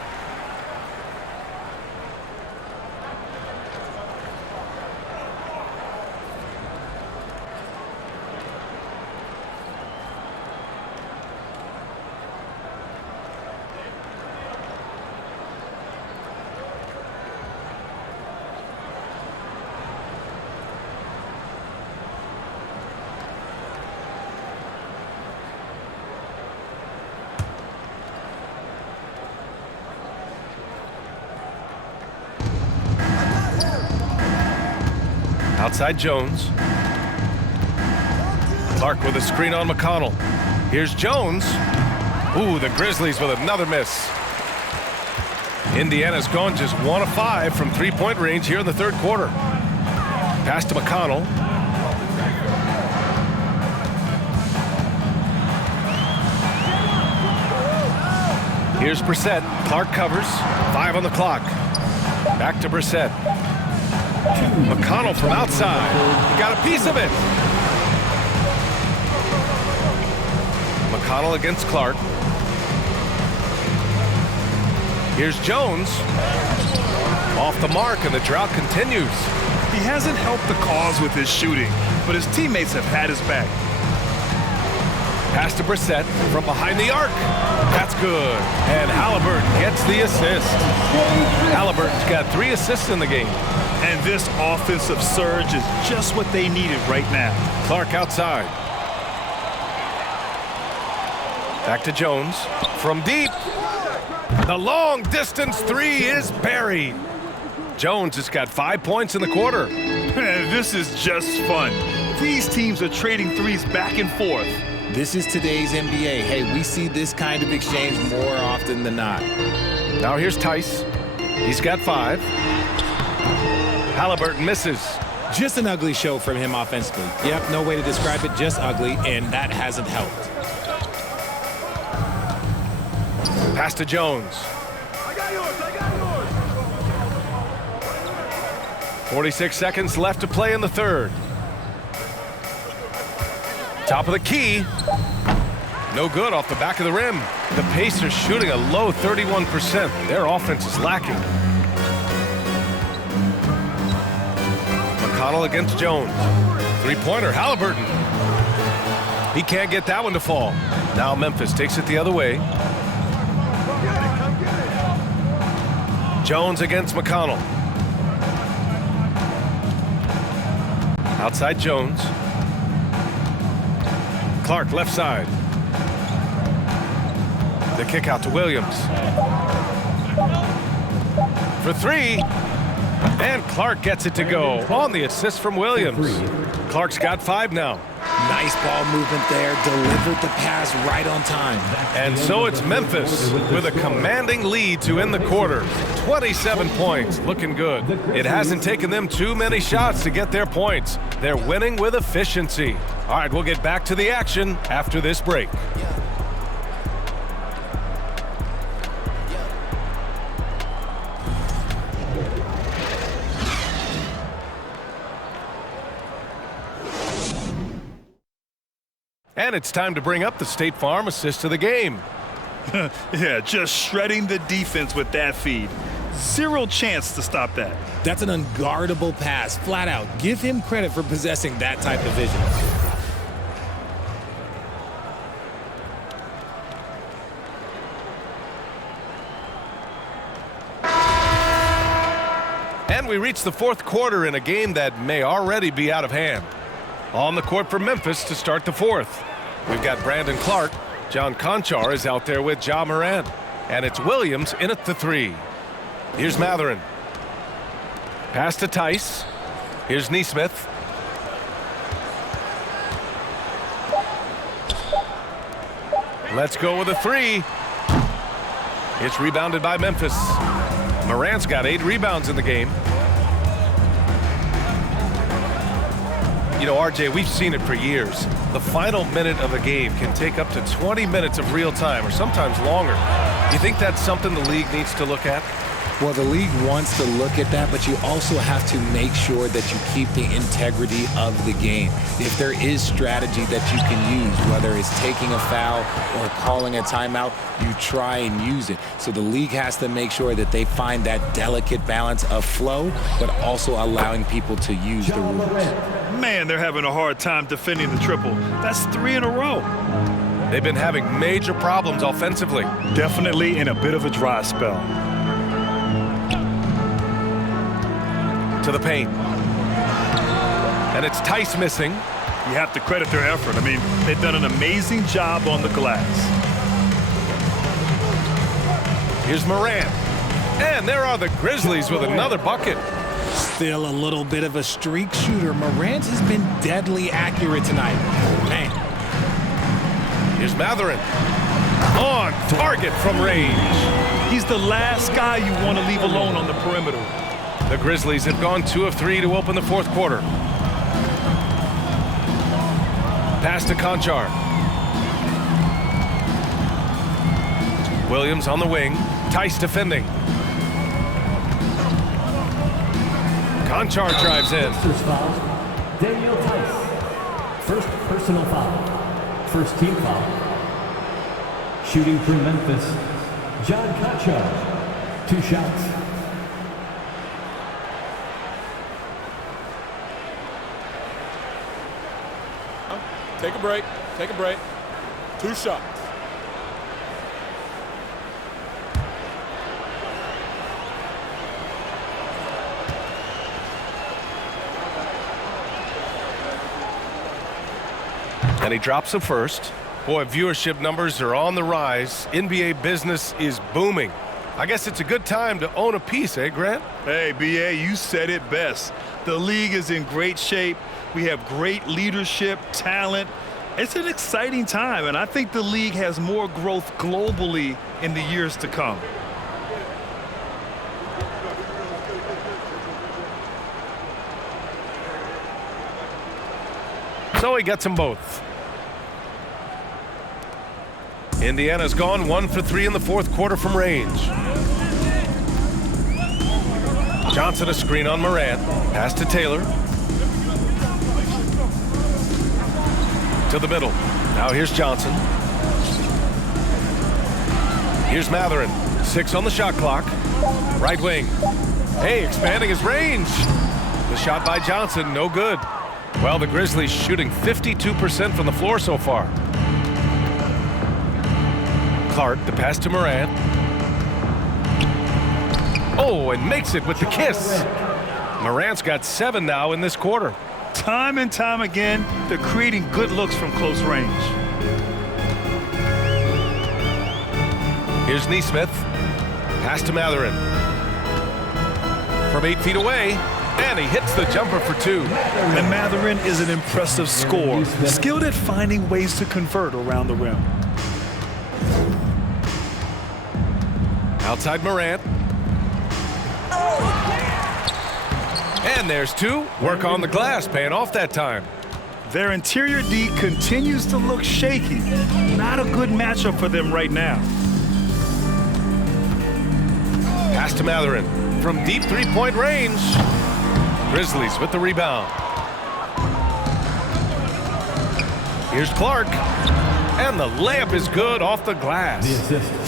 Outside Jones. Clark with a screen on McConnell. Here's Jones. Ooh, the Grizzlies with another miss. Indiana's gone just 1 of 5 from three-point range here in the third quarter. Pass to McConnell. Here's Brissett. Clark covers. 5 on the clock. Back to Brissett. McConnell from outside. He got a piece of it. McConnell against Clark. Here's Jones. Off the mark, and the drought continues. He hasn't helped the cause with his shooting, but his teammates have had his back. Pass to Brissett from behind the arc. That's good. And Halliburton gets the assist. Halliburton's got 3 assists in the game. And this offensive surge is just what they needed right now. Clark outside. Back to Jones. From deep. The long distance 3 is buried. Jones has got 5 points in the quarter. This is just fun. These teams are trading threes back and forth. This is today's NBA. Hey, we see this kind of exchange more often than not. Now here's Tice. He's got 5. Halliburton misses. Just an ugly show from him offensively. Yep, no way to describe it, just ugly, and that hasn't helped. Pass to Jones. 46 seconds left to play in the third. Top of the key. No good off the back of the rim. The Pacers shooting a low 31%. Their offense is lacking. McConnell against Jones. Three-pointer, Halliburton. He can't get that one to fall. Now Memphis takes it the other way. Jones against McConnell. Outside Jones. Clark left side. The kick out to Williams. For three. And Clark gets it to go on the assist from Williams. Clark's got 5 now. Nice ball movement there. Delivered the pass right on time. And so it's Memphis with a commanding lead to end the quarter. 27 points, looking good. It hasn't taken them too many shots to get their points. They're winning with efficiency. All right, we'll get back to the action after this break. And it's time to bring up the State Farm assist of the game. Yeah, just shredding the defense with that feed. Zero chance to stop that. That's an unguardable pass, flat out. Give him credit for possessing that type of vision. And we reach the 4th quarter in a game that may already be out of hand. On the court for Memphis to start the 4th. We've got Brandon Clark. John Conchar is out there with Ja Morant. And it's Williams in at the 3. Here's Matherin. Pass to Tice. Here's Nesmith. Let's go with a 3. It's rebounded by Memphis. Morant's got 8 rebounds in the game. You know, RJ, we've seen it for years. The final minute of a game can take up to 20 minutes of real time or sometimes longer. Do you think that's something the league needs to look at? Well, the league wants to look at that, but you also have to make sure that you keep the integrity of the game. If there is strategy that you can use, whether it's taking a foul or calling a timeout, you try and use it. So the league has to make sure that they find that delicate balance of flow, but also allowing people to use the rules. Man, they're having a hard time defending the triple. That's 3 in a row. They've been having major problems offensively. Definitely in a bit of a dry spell. To the paint. And it's Tice missing. You have to credit their effort. I mean, they've done an amazing job on the glass. Here's Morant. And there are the Grizzlies with another bucket. Still a little bit of a streak shooter. Morant has been deadly accurate tonight. Man. Here's Matherin. On target from range. He's the last guy you want to leave alone on the perimeter. The Grizzlies have gone 2 of 3 to open the 4th quarter. Pass to Conchar. Williams on the wing. Tice defending. Conchar drives in. First foul, Daniel Tice. First personal foul. First team foul. Shooting for Memphis, John Conchar. 2 shots. Take a break. Take a break. 2 shots. And he drops the first. Boy, viewership numbers are on the rise. NBA business is booming. I guess it's a good time to own a piece, eh, Grant? Hey, B.A., you said it best. The league is in great shape. We have great leadership, talent. It's an exciting time, and I think the league has more growth globally in the years to come. So he gets them both. Indiana's gone 1 for 3 in the 4th quarter from range. Johnson a screen on Morant. Pass to Taylor. To the middle. Now here's Johnson. Here's Matherin. 6 on the shot clock. Right wing. Hey, expanding his range. The shot by Johnson, no good. Well, the Grizzlies shooting 52% from the floor so far. Clark, the pass to Morant. Oh, and makes it with the kiss. Morant's got 7 now in this quarter. Time and time again, they're creating good looks from close range. Here's Neesmith. Pass to Matherin. From 8 feet away, and he hits the jumper for 2. And Matherin is an impressive scorer, skilled at finding ways to convert around the rim. Outside Morant. And there's 2. Work on the glass, paying off that time. Their interior D continues to look shaky. Not a good matchup for them right now. Pass to Matherin from deep three-point range. Grizzlies with the rebound. Here's Clark. And the layup is good off the glass.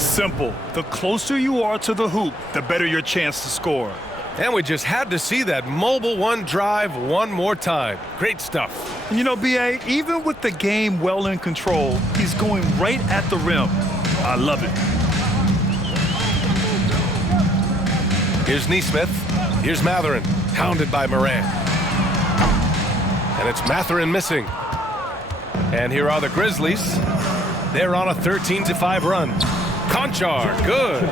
Simple. The closer you are to the hoop, the better your chance to score. And we just had to see that mobile one drive one more time. Great stuff. And you know, B.A., even with the game well in control, he's going right at the rim. I love it. Here's Neesmith. Here's Matherin, hounded by Morant. And it's Matherin missing. And here are the Grizzlies. They're on a 13-5 run. Conchar, good.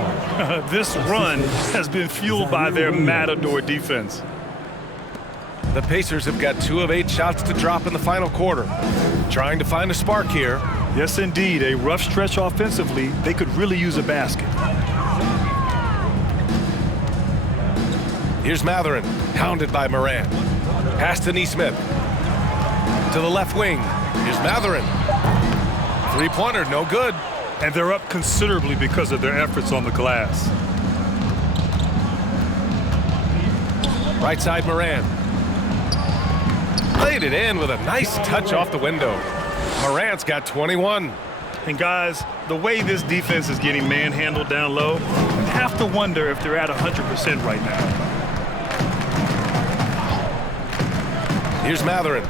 This run has been fueled by their Matador defense. The Pacers have got 2 of 8 shots to drop in the final quarter. Trying to find a spark here. Yes, indeed. A rough stretch offensively. They could really use a basket. Here's Matherin, hounded by Morant. Pass to Neesmith. To the left wing. Here's Matherin. Three-pointer, no good. And they're up considerably because of their efforts on the glass. Right side Morant. Laid it in with a nice touch off the window. Morant's got 21. And guys, the way this defense is getting manhandled down low, you have to wonder if they're at 100% right now. Here's Matherin.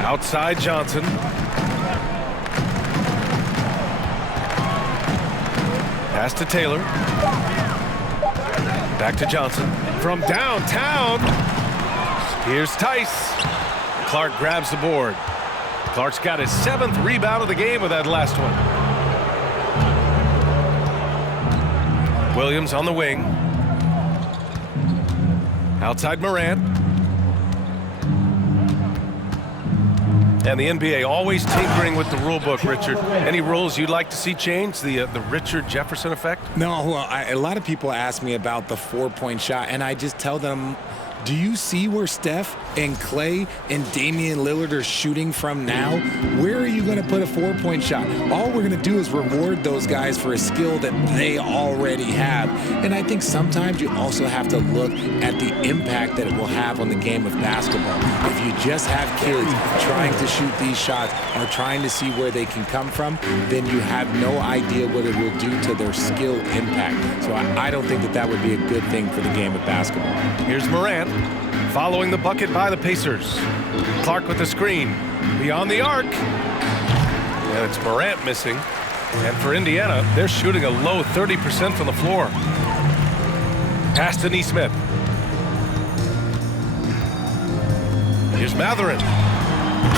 Outside Johnson. Pass to Taylor. Back to Johnson. From downtown. Here's Tice. Clark grabs the board. Clark's got his 7th rebound of the game with that last one. Williams on the wing. Outside Morant. And the NBA always tinkering with the rule book, Richard. Any rules you'd like to see changed? The Richard Jefferson effect? No, well, a lot of people ask me about the 4-point shot, and I just tell them, do you see where Steph and Clay and Damian Lillard are shooting from now? Where are you going to put a 4-point shot? All we're going to do is reward those guys for a skill that they already have. And I think sometimes you also have to look at the impact that it will have on the game of basketball. If you just have kids trying to shoot these shots or trying to see where they can come from, then you have no idea what it will do to their skill impact. So I don't think that would be a good thing for the game of basketball. Here's Morant. Following the bucket by the Pacers. Clark with the screen. Beyond the arc. And it's Morant missing. And for Indiana, they're shooting a low 30% from the floor. Pass to Neesmith. Here's Matherin.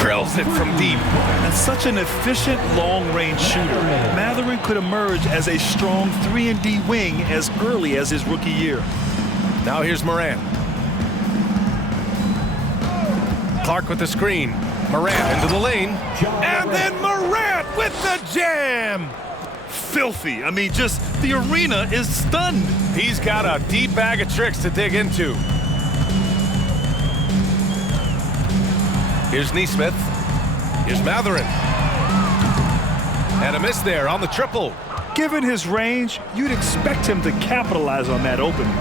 Drills it from deep. And such an efficient long-range shooter. Matherin could emerge as a strong 3-and-D wing as early as his rookie year. Now here's Morant. Clark with the screen. Morant into the lane. And then Morant with the jam. Filthy. I mean, just the arena is stunned. He's got a deep bag of tricks to dig into. Here's Neesmith. Here's Matherin. And a miss there on the triple. Given his range, you'd expect him to capitalize on that opening.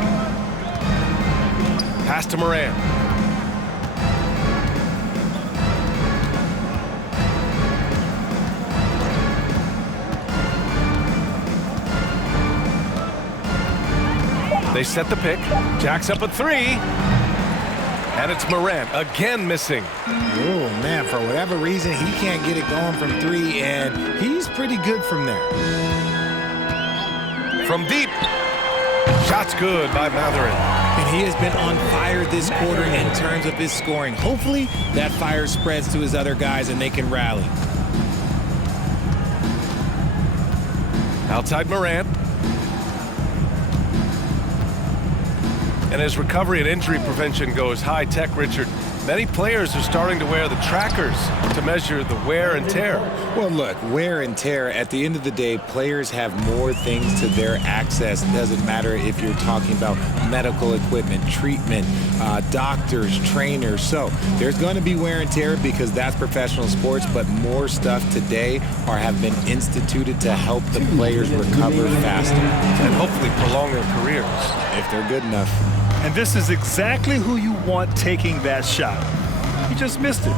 Pass to Morant. They set the pick. Jack's up at 3. And it's Morant again missing. Oh, man, for whatever reason, he can't get it going from 3, and he's pretty good from there. From deep. Shot's good by Matherin. And he has been on fire this quarter in terms of his scoring. Hopefully, that fire spreads to his other guys and they can rally. Outside Morant. And as recovery and injury prevention goes high-tech, Richard, many players are starting to wear the trackers to measure the wear and tear. Well, look, wear and tear, at the end of the day, players have more things to their access. It doesn't matter if you're talking about medical equipment, treatment, doctors, trainers. So there's going to be wear and tear because that's professional sports, but more stuff today have been instituted to help the players recover faster. And hopefully prolong their careers. If they're good enough. And this is exactly who you want taking that shot. He just missed it.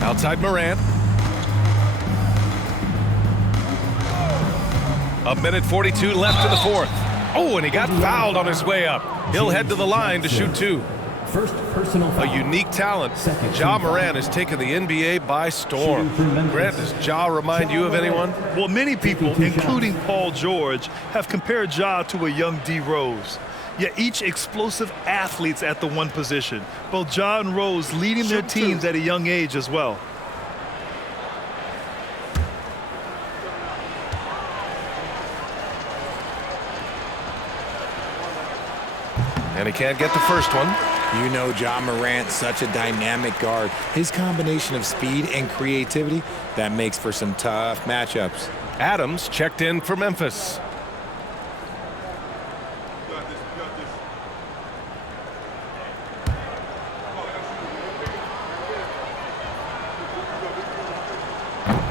Outside Morant. A minute 42 left in the fourth. Oh, and he got fouled on his way up. He'll head to the line to shoot two. First personal foul. A unique talent. Ja Morant has taken the NBA by storm. Grant, does Ja remind you of anyone? Well, many people, including Paul George, have compared Ja to a young D. Rose. Yet each explosive athletes at the one position. Both Ja and Rose leading their teams at a young age as well. And he can't get the first one. You know Ja Morant, such a dynamic guard. His combination of speed and creativity, that makes for some tough matchups. Adams checked in for Memphis.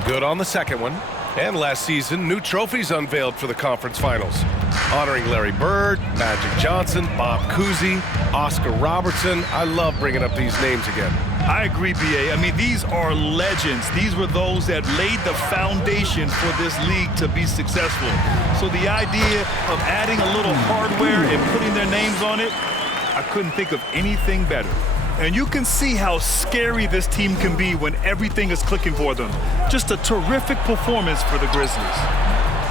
Good on the second one. And last season, new trophies unveiled for the conference finals, honoring Larry Bird, Magic Johnson, Bob Cousy, Oscar Robertson. I love bringing up these names again. I agree, B.A. I mean, these are legends. These were those that laid the foundation for this league to be successful. So the idea of adding a little hardware and putting their names on it, I couldn't think of anything better. And you can see how scary this team can be when everything is clicking for them. Just a terrific performance for the Grizzlies.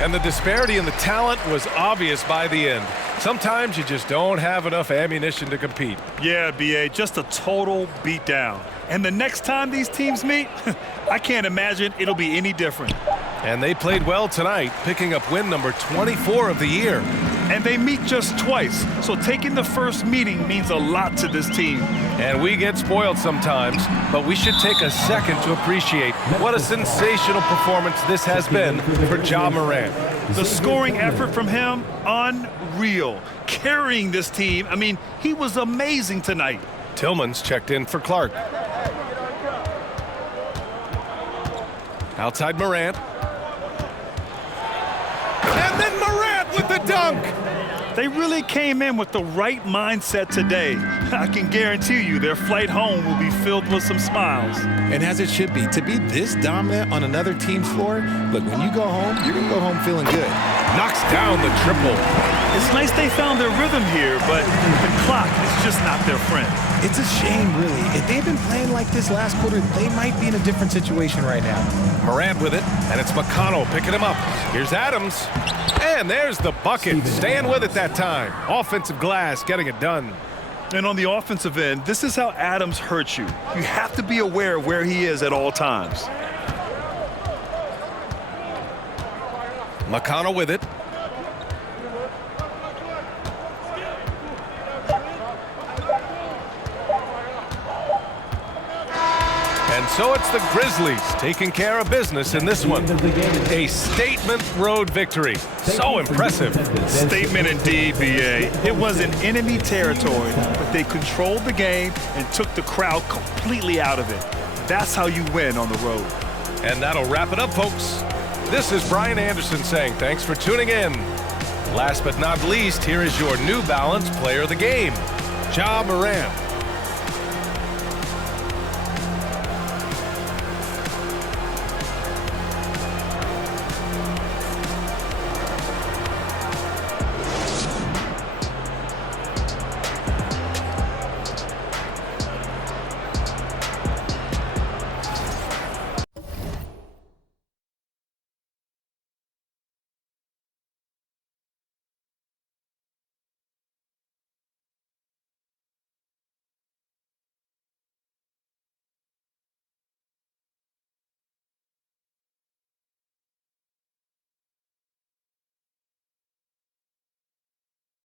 And the disparity in the talent was obvious by the end. Sometimes you just don't have enough ammunition to compete. Yeah, B.A., just a total beatdown. And the next time these teams meet, I can't imagine it'll be any different. And they played well tonight, picking up win number 24 of the year. And they meet just twice, so taking the first meeting means a lot to this team. And we get spoiled sometimes, but we should take a second to appreciate what a sensational performance this has been for Ja Morant. The scoring effort from him, unreal. Carrying this team, I mean, he was amazing tonight. Tillman's checked in for Clark. Outside Morant. And then Morant with the dunk! They really came in with the right mindset today. I can guarantee you their flight home will be filled with some smiles. And as it should be, to be this dominant on another team's floor, look, when you go home, you're going to go home feeling good. Knocks down the triple. It's nice they found their rhythm here, but the clock is just not their friend. It's a shame, really. If they've been playing like this last quarter, they might be in a different situation right now. Morant with it, and it's McConnell picking him up. Here's Adams. And there's the bucket. Staying with it that time. Offensive glass, getting it done. And on the offensive end, this is how Adams hurts you. You have to be aware of where he is at all times. McConnell with it. And so it's the Grizzlies taking care of business in this one. A statement road victory. So impressive. Statement indeed, B.A. It was in enemy territory, but they controlled the game and took the crowd completely out of it. That's how you win on the road. And that'll wrap it up, folks. This is Brian Anderson saying thanks for tuning in. Last but not least, here is your New Balance Player of the Game, Ja Morant.